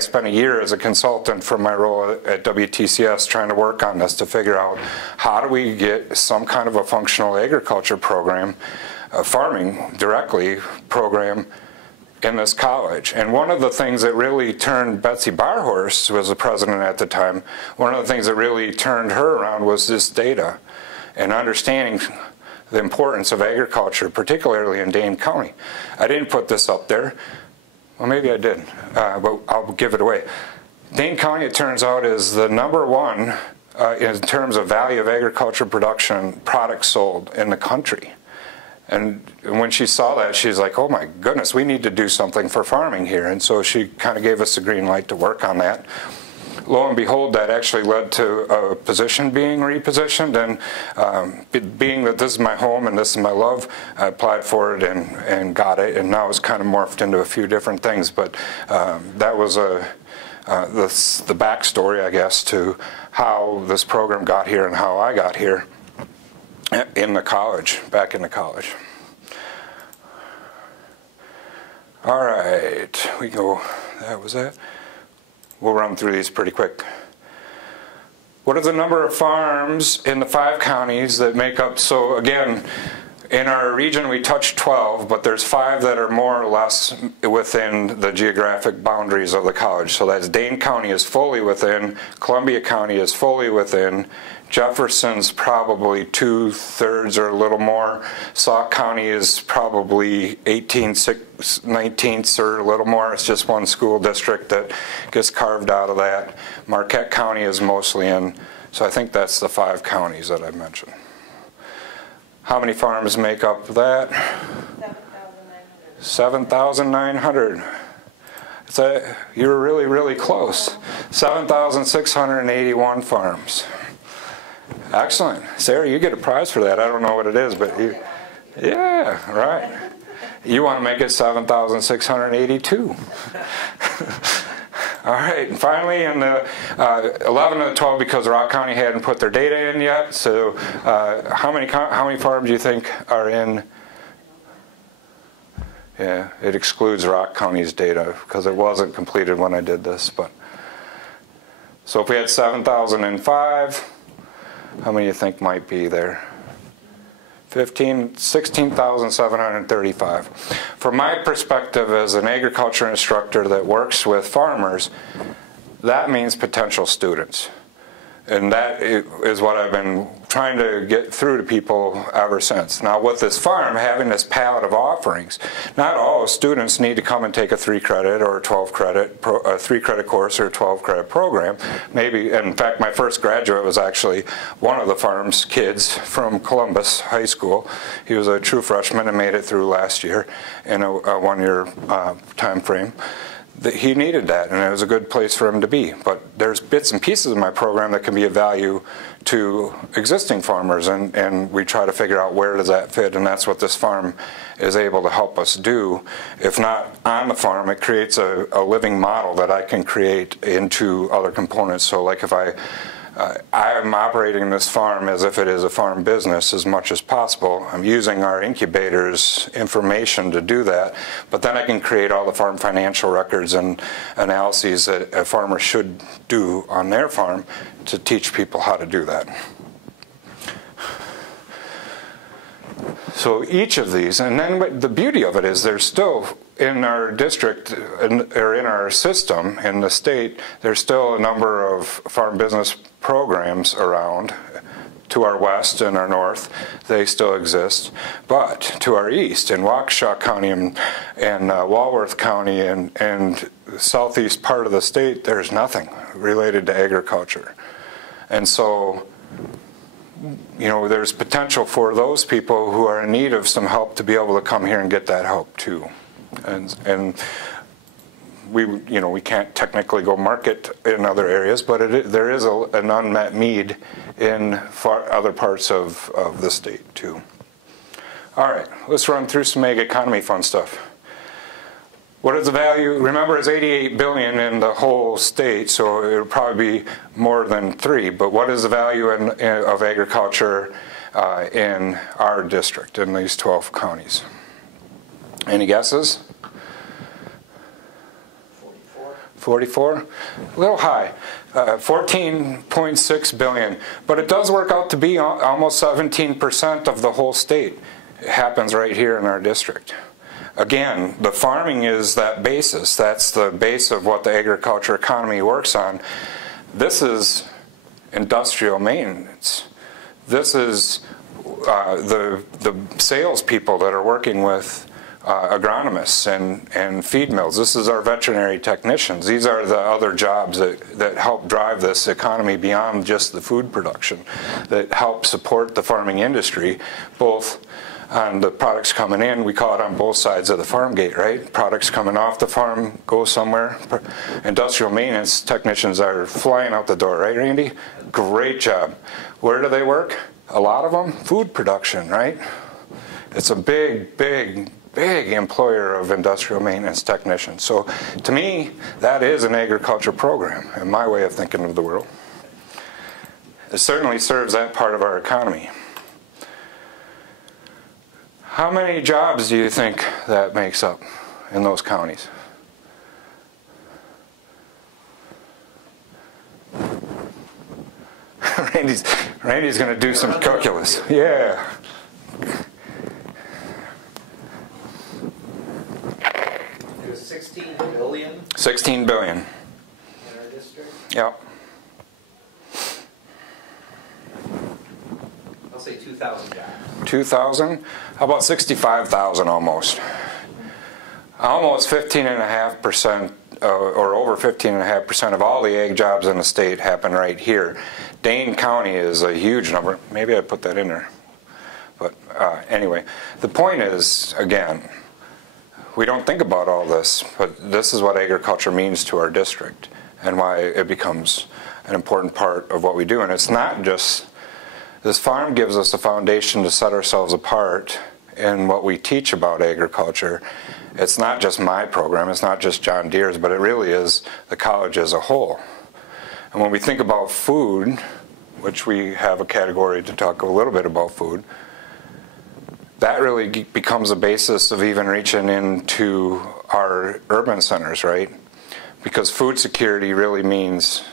spent a year as a consultant for my role at WTCS trying to work on this to figure out how do we get some kind of a functional agriculture program, a farming directly program, in this college. And one of the things that really turned Betsy Barhorse, who was the president at the time, one of the things that really turned her around was this data and understanding the importance of agriculture, particularly in Dane County. I didn't put this up there. Well, maybe I did, but I'll give it away. Dane County, it turns out, is the #1 in terms of value of agriculture production products sold in the country. And when she saw that, she's like, oh my goodness, we need to do something for farming here. And so she kind of gave us the green light to work on that. Lo and behold, that actually led to a position being repositioned. And being that this is my home and this is my love, I applied for it and got it. And now it's kind of morphed into a few different things. But that was the backstory, I guess, to how this program got here and how I got here. In the college, back in the college. All right, we go, that was that. We'll run through these pretty quick. What are the number of farms in the 5 counties that make up, so again, in our region we touch 12, but there's 5 that are more or less within the geographic boundaries of the college. So that's Dane County is fully within, Columbia County is fully within, Jefferson's probably 2/3 or a little more. Sauk County is probably 19ths or a little more. It's just one school district that gets carved out of that. Marquette County is mostly in. So I think that's the 5 counties that I mentioned. How many farms make up that? 7,900. You were really, really close. 7,681 farms. Excellent. Sarah, you get a prize for that. I don't know what it is, but yeah, right. You want to make it 7,682. All right, and finally in the 11 of the 12, because Rock County hadn't put their data in yet, so how many farms do you think are in? Yeah, it excludes Rock County's data because it wasn't completed when I did this. But so if we had 7,005, how many do you think might be there? 16,735. From my perspective as an agriculture instructor that works with farmers, that means potential students. And that is what I've been trying to get through to people ever since. Now with this farm, having this palette of offerings, not all students need to come and take a 3-credit or a 12-credit, a 3-credit course or a 12-credit program. Maybe, in fact, my first graduate was actually one of the farm's kids from Columbus High School. He was a true freshman and made it through last year in a 1-year time frame. He needed that, and it was a good place for him to be. But there's bits and pieces of my program that can be of value to existing farmers, and we try to figure out where does that fit, and that's what this farm is able to help us do. If not on the farm, it creates a living model that I can create into other components. So like if I'm operating this farm as if it is a farm business as much as possible. I'm using our incubator's information to do that, but then I can create all the farm financial records and analyses that a farmer should do on their farm to teach people how to do that. So each of these, and then the beauty of it is there's still, in our district, or in our system, in the state, there's still a number of farm business programs around. To our west and our north, they still exist. But to our east, in Waukesha County and Walworth County and southeast part of the state, there's nothing related to agriculture. And so, you know, there's potential for those people who are in need of some help to be able to come here and get that help too. And we can't technically go market in other areas, but there is an unmet need in other parts of the state too. All right, let's run through some ag economy fun stuff. What is the value? Remember, it's 88 billion in the whole state, so it would probably be more than 3. But what is the value of agriculture in our district, in these 12 counties? Any guesses? 44? A little high. 14.6 billion. But it does work out to be almost 17% of the whole state. It happens right here in our district. Again, the farming is that basis. That's the base of what the agriculture economy works on. This is industrial maintenance. This is the salespeople that are working with agronomists and feed mills. This is our veterinary technicians. These are the other jobs that help drive this economy beyond just the food production, that help support the farming industry, both on the products coming in. We call it on both sides of the farm gate, right? Products coming off the farm go somewhere. Industrial maintenance technicians are flying out the door, right, Randy? Great job. Where do they work? A lot of them, food production, right? It's a big, big, big employer of industrial maintenance technicians. So to me, that is an agriculture program in my way of thinking of the world. It certainly serves that part of our economy. How many jobs do you think that makes up in those counties? Randy's going to do some calculus. Yeah. It was 16 billion 16 billion. in our district. Yep. I'll say 2,000 jobs. 2,000? How about 65,000 almost? Almost 15.5%, or over 15.5% of all the ag jobs in the state happen right here. Dane County is a huge number. Maybe I put that in there. But anyway, the point is, again, we don't think about all this, but this is what agriculture means to our district and why it becomes an important part of what we do. And it's not just, this farm gives us a foundation to set ourselves apart in what we teach about agriculture. It's not just my program, it's not just John Deere's, but it really is the college as a whole. And when we think about food, which we have a category to talk a little bit about food, that really becomes a basis of even reaching into our urban centers, right? Because food security really means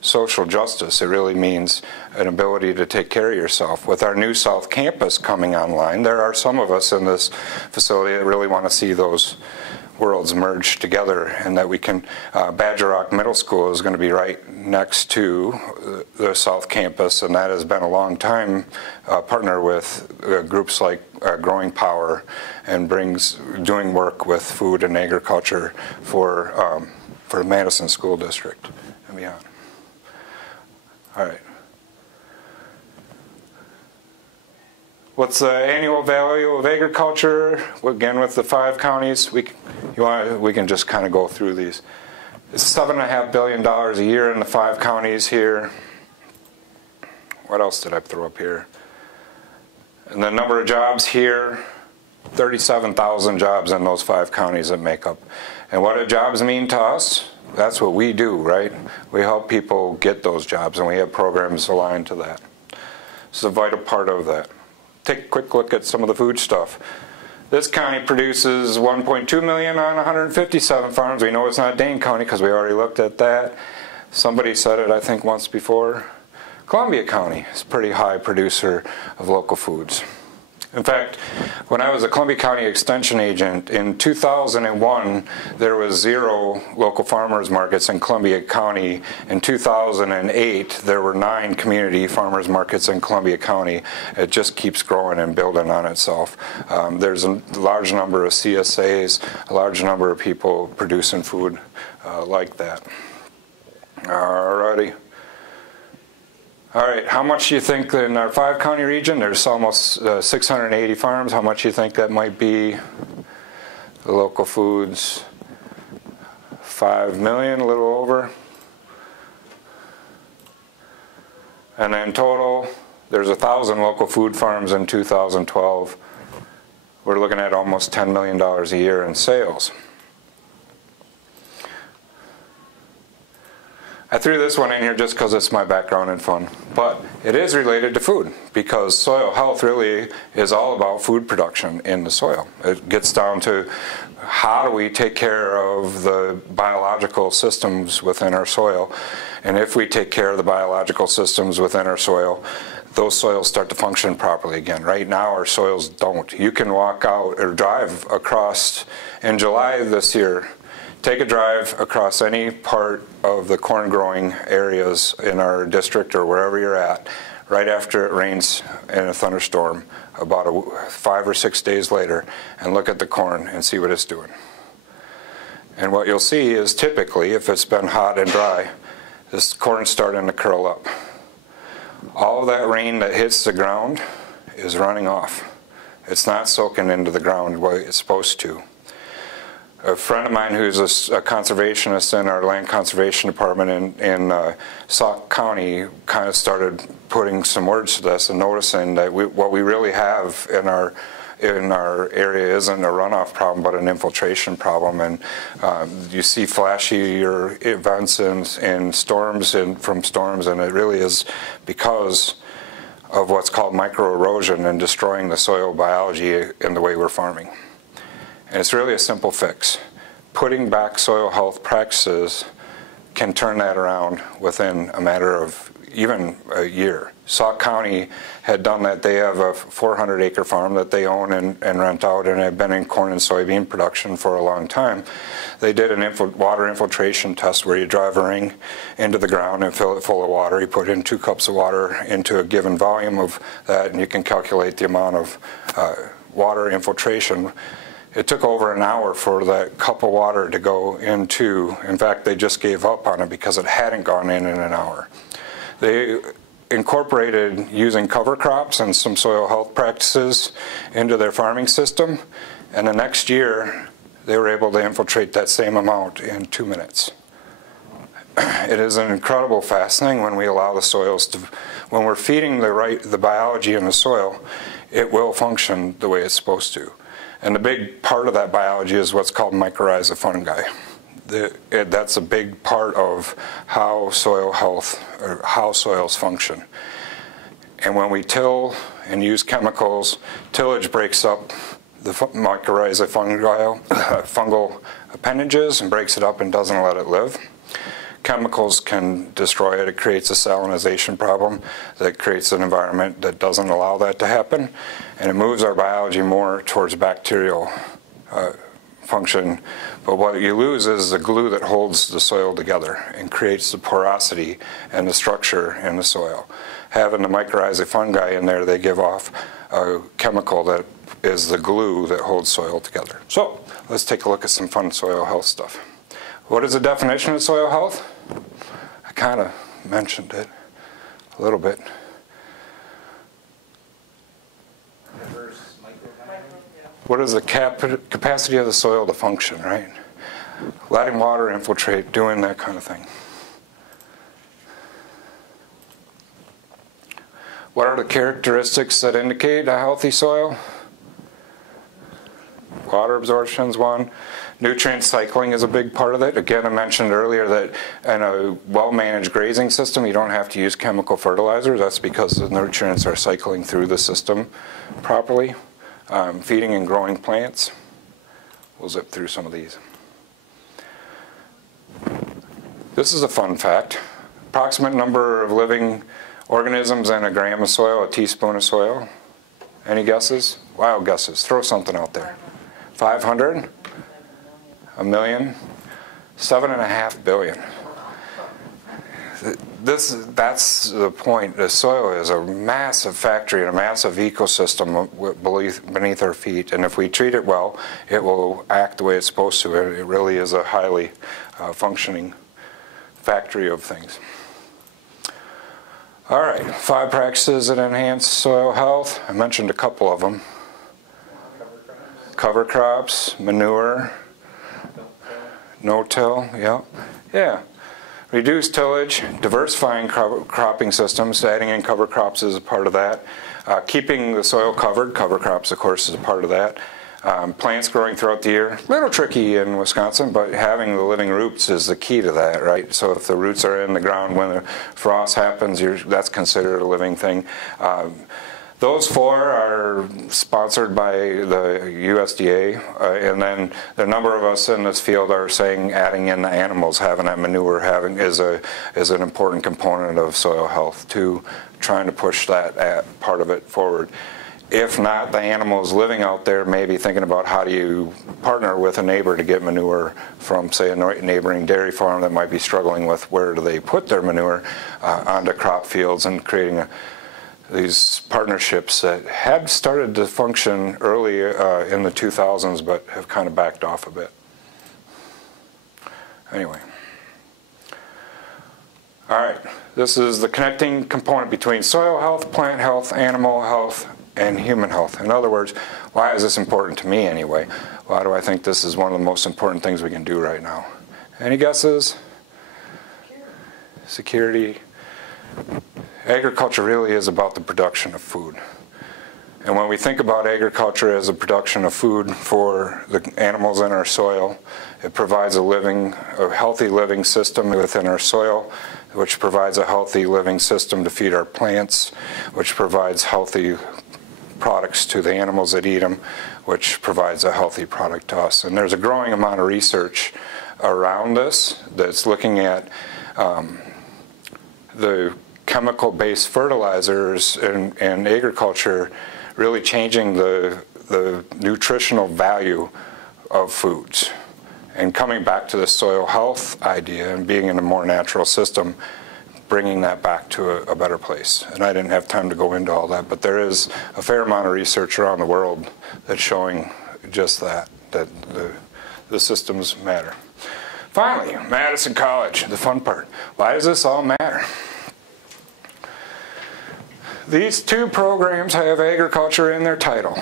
social justice. It really means an ability to take care of yourself. With our new South Campus coming online, there are some of us in this facility that really want to see those worlds merge together, and that we can, Badger Rock Middle School is going to be right next to the South Campus, and that has been a long time partner with groups like Growing Power, and doing work with food and agriculture for the Madison School District and beyond. All right. What's the annual value of agriculture? Again, with the 5 counties, we can just kind of go through these. It's $7.5 billion a year in the 5 counties here. What else did I throw up here? And the number of jobs here, 37,000 jobs in those 5 counties that make up. And what do jobs mean to us? That's what we do, right? We help people get those jobs, and we have programs aligned to that. It's a vital part of that. Take a quick look at some of the food stuff. This county produces 1.2 million on 157 farms. We know it's not Dane County because we already looked at that. Somebody said it, I think, once before. Columbia County is a pretty high producer of local foods. In fact, when I was a Columbia County Extension agent, in 2001, there was 0 local farmers markets in Columbia County. In 2008, there were 9 community farmers markets in Columbia County. It just keeps growing and building on itself. There's a large number of CSAs, a large number of people producing food like that. Alrighty. All right, how much do you think in our 5-county region, there's almost 680 farms, how much do you think that might be? The local foods, 5 million, a little over. And then total, there's 1,000 local food farms in 2012. We're looking at almost $10 million a year in sales. I threw this one in here just because it's my background and fun, but it is related to food because soil health really is all about food production in the soil. It gets down to how do we take care of the biological systems within our soil, and if we take care of the biological systems within our soil, those soils start to function properly again. Right now our soils don't. You can walk out or drive across in July this year. Take a drive across any part of the corn growing areas in our district or wherever you're at right after it rains in a thunderstorm about 5 or 6 days later, and look at the corn and see what it's doing. And what you'll see is typically, if it's been hot and dry, this corn's starting to curl up. All of that rain that hits the ground is running off. It's not soaking into the ground the way it's supposed to. A friend of mine who's a conservationist in our land conservation department in Sauk County kind of started putting some words to this and noticing that what we really have in our area isn't a runoff problem but an infiltration problem, and you see flashier events in storms and from storms, and it really is because of what's called microerosion and destroying the soil biology in the way we're farming. And it's really a simple fix. Putting back soil health practices can turn that around within a matter of even a year. Sauk County had done that. They have a 400-acre farm that they own and rent out, and have been in corn and soybean production for a long time. They did an water infiltration test where you drive a ring into the ground and fill it full of water. You put in 2 cups of water into a given volume of that, and you can calculate the amount of water infiltration. It took over an hour for that cup of water to go into. In fact, they just gave up on it because it hadn't gone in an hour. They incorporated using cover crops and some soil health practices into their farming system, and the next year they were able to infiltrate that same amount in 2 minutes. It is an incredible fast thing when we allow the soils to, when we're feeding the biology in the soil, it will function the way it's supposed to. And the big part of that biology is what's called mycorrhiza fungi. That's a big part of how soil health, or how soils function. And when we till and use chemicals, tillage breaks up the mycorrhiza fungal appendages and breaks it up and doesn't let it live. Chemicals can destroy it. It creates a salinization problem that creates an environment that doesn't allow that to happen, and it moves our biology more towards bacterial function, but what you lose is the glue that holds the soil together and creates the porosity and the structure in the soil. Having the mycorrhizae fungi in there, they give off a chemical that is the glue that holds soil together. So let's take a look at some fun soil health stuff. What is the definition of soil health? I kind of mentioned it a little bit. Diverse microbiome. What is the capacity of the soil to function, right? Letting water infiltrate, doing that kind of thing. What are the characteristics that indicate a healthy soil? Water absorption is one. Nutrient cycling is a big part of it. Again, I mentioned earlier that in a well-managed grazing system, you don't have to use chemical fertilizers. That's because the nutrients are cycling through the system properly. Feeding and growing plants. We'll zip through some of these. This is a fun fact. Approximate number of living organisms in a gram of soil, a teaspoon of soil. Any guesses? Wild guesses. Throw something out there. 500? A million? 7.5 billion. That's the point. The soil is a massive factory and a massive ecosystem beneath our feet. And if we treat it well, it will act the way it's supposed to. It really is a highly functioning factory of things. All right, 5 practices that enhance soil health. I mentioned a couple of them. Cover crops, manure, no-till, yeah. Reduce tillage, diversifying cropping systems, adding in cover crops is a part of that. Keeping the soil covered, cover crops of course is a part of that. Plants growing throughout the year, a little tricky in Wisconsin, but having the living roots is the key to that, right? So if the roots are in the ground when the frost happens, that's considered a living thing. Those 4 are sponsored by the USDA, and then the number of us in this field are saying adding in the animals, having that manure is an important component of soil health too, trying to push that part of it forward. If not, the animals living out there may be thinking about how do you partner with a neighbor to get manure from, say, a neighboring dairy farm that might be struggling with where do they put their manure onto crop fields, and creating these partnerships that had started to function early in the 2000s but have kind of backed off a bit. Anyway. All right, this is the connecting component between soil health, plant health, animal health, and human health. In other words, why is this important to me anyway? Why do I think this is one of the most important things we can do right now? Any guesses? Security. Agriculture really is about the production of food. And when we think about agriculture as a production of food for the animals in our soil, it provides a healthy living system within our soil, which provides a healthy living system to feed our plants, which provides healthy products to the animals that eat them, which provides a healthy product to us. And there's a growing amount of research around this that's looking at the chemical-based fertilizers in agriculture really changing the nutritional value of foods. And coming back to the soil health idea and being in a more natural system, bringing that back to a better place. And I didn't have time to go into all that, but there is a fair amount of research around the world that's showing just that the systems matter. Finally, Madison College, the fun part. Why does this all matter? These 2 programs have agriculture in their title.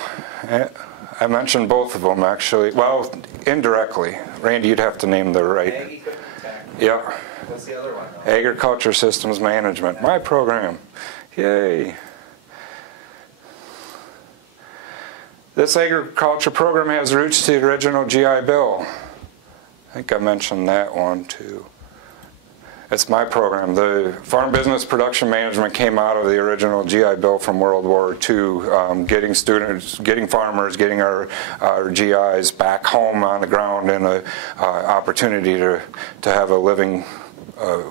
I mentioned both of them actually. Well, indirectly. Randy, you'd have to name the right. Ag equipment tech. Yeah. What's the other one? Agriculture Systems Management. My program. Yay. This agriculture program has roots to the original GI Bill. I think I mentioned that one too. It's my program. The Farm Business Production Management came out of the original GI Bill from World War II, getting students, getting farmers, getting our GIs back home on the ground and an opportunity to have a living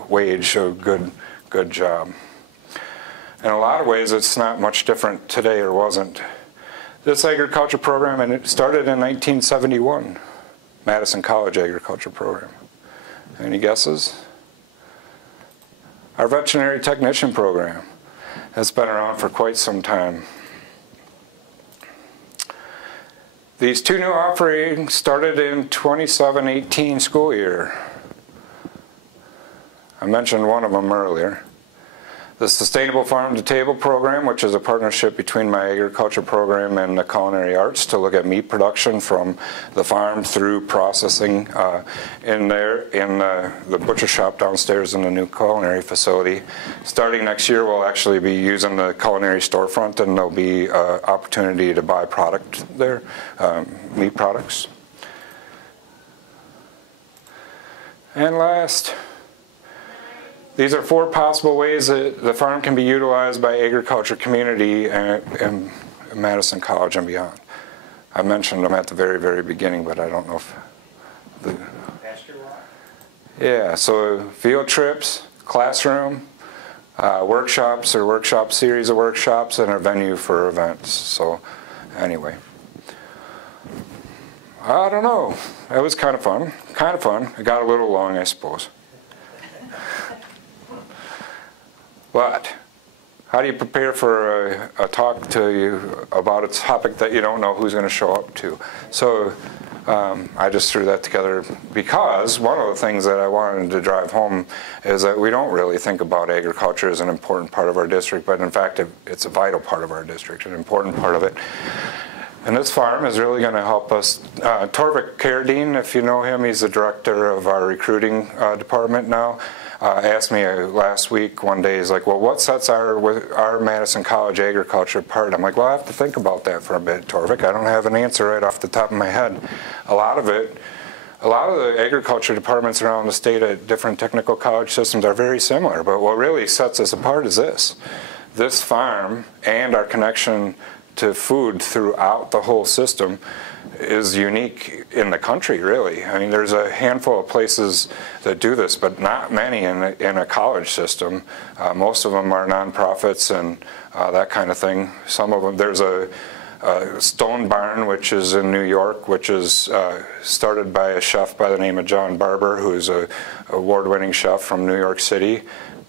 wage, a good job. In a lot of ways, it's not much different today, or wasn't. This agriculture program, and it started in 1971. Madison College agriculture program? Any guesses? Our veterinary technician program has been around for quite some time. These two new offerings started in 27-18 school year. I mentioned one of them earlier. The Sustainable Farm to Table program, which is a partnership between my agriculture program and the culinary arts to look at meat production from the farm through processing in the butcher shop downstairs in the new culinary facility. Starting next year, we'll actually be using the culinary storefront, and there'll be an opportunity to buy product there, meat products. And last, these are 4 possible ways that the farm can be utilized by agriculture community and Madison College and beyond. I mentioned them at the very, very beginning, but I don't know if the... Pasture lot? Yeah, so field trips, classroom, workshops or workshop series of workshops, and a venue for events. So anyway, I don't know. It was kind of fun. It got a little long, I suppose. But how do you prepare for a talk to you about a topic that you don't know who's going to show up to? So I just threw that together because one of the things that I wanted to drive home is that we don't really think about agriculture as an important part of our district, but in fact it's a vital part of our district, an important part of it. And this farm is really going to help us. Torvik Carradine, if you know him, he's the director of our recruiting department now. Asked me last week one day, he's like, well, what sets our Madison College agriculture apart? I'm like, well, I have to think about that for a bit, Torvik. I don't have an answer right off the top of my head. A lot of the agriculture departments around the state at different technical college systems are very similar, but what really sets us apart is this farm and our connection to food throughout the whole system is unique in the country, really. I mean, there's a handful of places that do this, but not many in a college system. Most of them are nonprofits and that kind of thing. Some of them, there's a Stone Barn, which is in New York, which is started by a chef by the name of John Barber, who's an award-winning chef from New York City.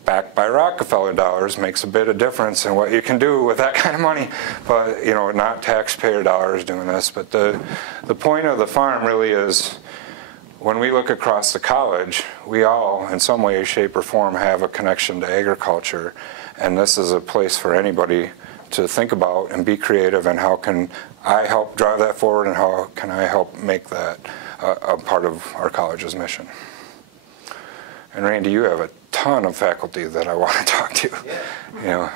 Backed by Rockefeller dollars, makes a bit of difference in what you can do with that kind of money, but you know, not taxpayer dollars doing this. But the point of the farm really is, when we look across the college, we all, in some way, shape, or form, have a connection to agriculture, and this is a place for anybody to think about and be creative, and how can I help drive that forward, and how can I help make that a part of our college's mission. And Randy, you have a ton of faculty that I want to talk to. Yeah. You know.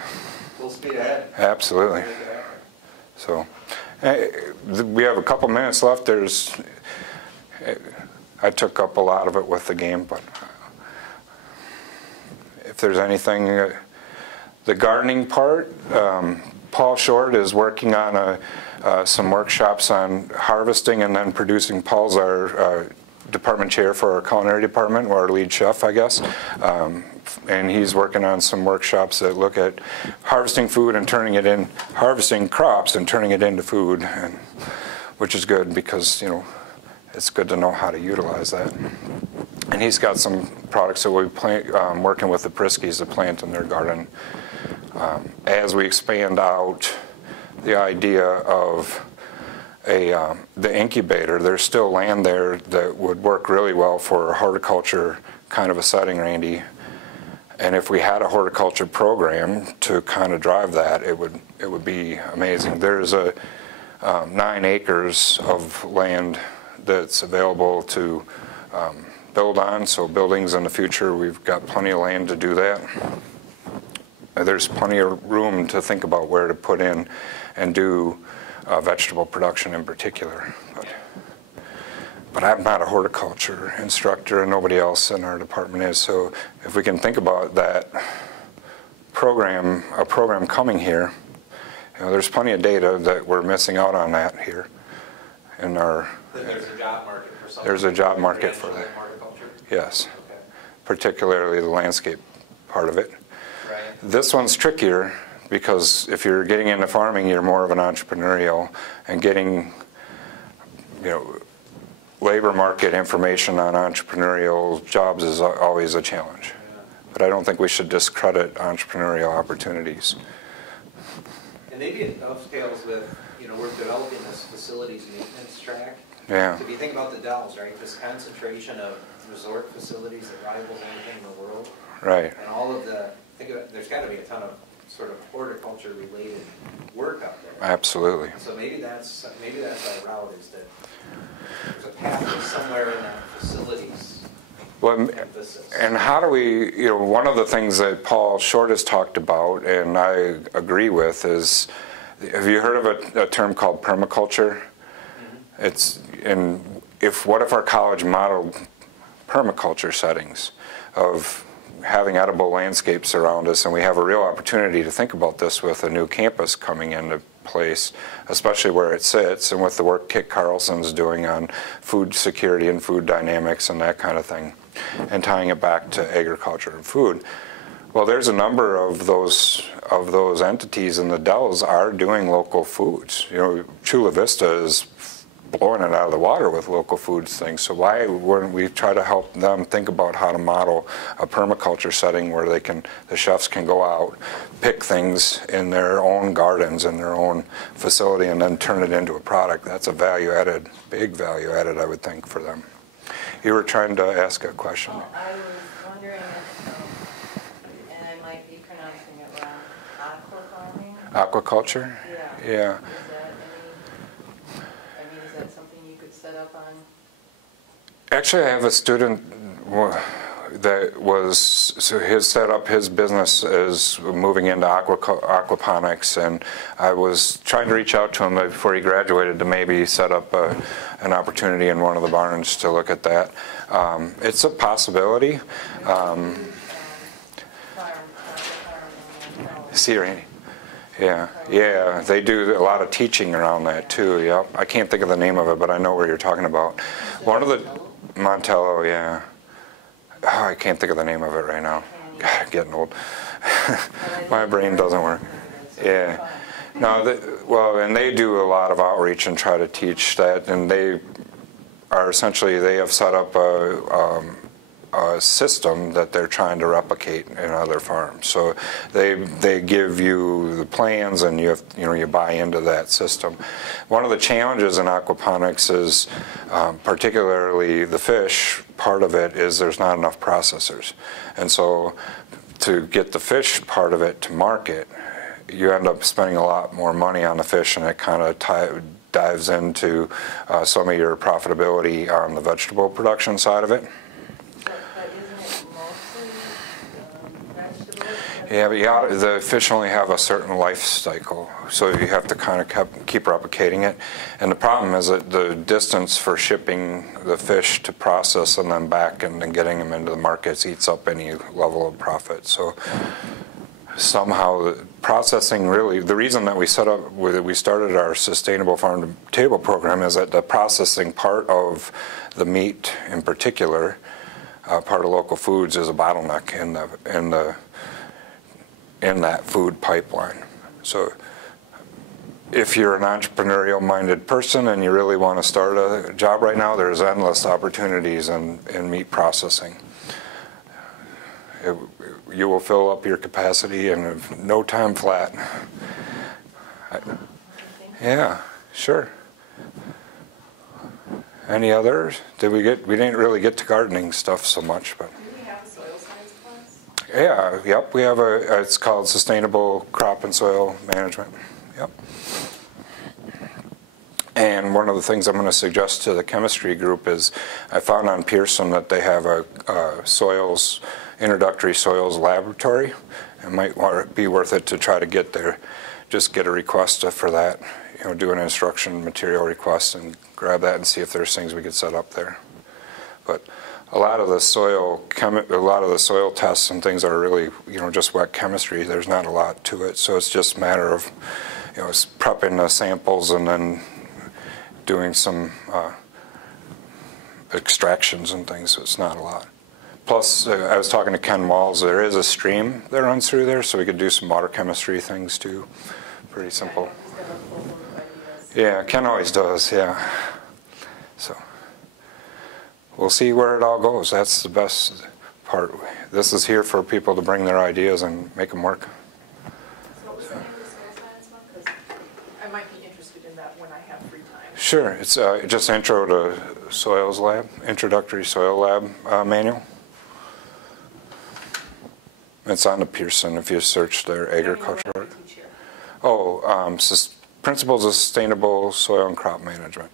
Full speed ahead. Absolutely. So, we have a couple minutes left. I took up a lot of it with the game, but if there's anything, the gardening part, Paul Short is working on some workshops on harvesting and then producing. Paul's our department chair for our culinary department, or our lead chef, I guess. And he's working on some workshops that look at harvesting food and harvesting crops and turning it into food, which is good because, you know, it's good to know how to utilize that. And he's got some products that we'll be working with the Priskys to plant in their garden. As we expand out the idea of the incubator, there's still land there that would work really well for a horticulture kind of a setting, Randy. And if we had a horticulture program to kind of drive that, it would be amazing. There's 9 acres of land that's available to build on, so buildings in the future, we've got plenty of land to do that. There's plenty of room to think about where to put in and do vegetable production in particular. But I'm not a horticulture instructor, and nobody else in our department is, so if we can think about that program, a program coming here, you know, there's plenty of data that we're missing out on that here in our... There's a job market for something. There's a job market for that. Horticulture? Yes, Okay. Particularly the landscape part of it. Right. This one's trickier because if you're getting into farming, you're more of an entrepreneurial, and getting, you know, labor market information on entrepreneurial jobs is always a challenge. But I don't think we should discredit entrepreneurial opportunities. And maybe it dovetails with, we're developing this facilities maintenance track. Yeah. So if you think about the Dells, right, this concentration of resort facilities that rivals anything in the world. Right. And all of think of it, there's got to be a ton of sort of horticulture related work out there. Absolutely. So maybe that's our route, is that there's a pathway somewhere in that facilities emphasis. And how do we, one of the things that Paul Short has talked about, and I agree with, is, have you heard of a term called permaculture? Mm-hmm. What if our college modeled permaculture settings of having edible landscapes around us, and we have a real opportunity to think about this with a new campus coming into place, especially where it sits, and with the work Kit Carlson's doing on food security and food dynamics and that kind of thing, and tying it back to agriculture and food. Well, there's a number of those entities, and the Dells are doing local foods. Chula Vista is blowing it out of the water with local foods things. So why wouldn't we try to help them think about how to model a permaculture setting where the chefs can go out, pick things in their own gardens, in their own facility, and then turn it into a product? That's a big value added, I would think, for them. You were trying to ask a question. Oh, I was wondering if, and I might be pronouncing it wrong, aquafarming? Aquaculture? Yeah. Is that something you could set up on? Actually, I have a student that set up his business is moving into aquaponics, and I was trying to reach out to him before he graduated to maybe set up an opportunity in one of the barns to look at that. It's a possibility. See, Randy? Yeah, they do a lot of teaching around that too. Yep. I can't think of the name of it, but I know where you're talking about. One of the Montello, yeah. Oh, I can't think of the name of it right now. God, I'm getting old. My brain doesn't work. Yeah. No, and they do a lot of outreach and try to teach that, and they have set up a system that they're trying to replicate in other farms. So they give you the plans, and you buy into that system. One of the challenges in aquaponics is, particularly the fish part of it, is there's not enough processors. And so to get the fish part of it to market, you end up spending a lot more money on the fish, and it kind of dives into some of your profitability on the vegetable production side of it. Yeah, but the fish only have a certain life cycle, so you have to kind of keep replicating it. And the problem is that the distance for shipping the fish to process and then back and then getting them into the markets eats up any level of profit. So somehow the processing really, the reason that we started our Sustainable Farm to Table program is that the processing part of the meat in particular, part of local foods, is a bottleneck in that food pipeline. So if you're an entrepreneurial-minded person and you really want to start a job right now, there's endless opportunities in meat processing. You will fill up your capacity in no time flat. Yeah, sure. Any others? We didn't really get to gardening stuff so much, but. Yeah, yep, we have it's called Sustainable Crop and Soil Management. Yep. And one of the things I'm going to suggest to the chemistry group is I found on Pearson that they have a introductory soils laboratory. It might be worth it to try to get there, just get a request for that, do an instruction material request and grab that and see if there's things we could set up there. But a lot of the soil tests and things are really, just wet chemistry. There's not a lot to it, so it's just a matter of, prepping the samples and then doing some extractions and things. So it's not a lot. Plus, I was talking to Ken Walls. There is a stream that runs through there, so we could do some water chemistry things too. Pretty simple. Yeah, Ken always does. Yeah. So. we'll see where it all goes. That's the best part. This is here for people to bring their ideas and make them work. So what was the name of the soil science one? Because I might be interested in that when I have free time. Sure, it's just Intro to Soils Lab, Introductory Soil Lab manual. It's on the Pearson if you search their agriculture. I don't know what I teach here. Oh, Principles of Sustainable Soil and Crop Management.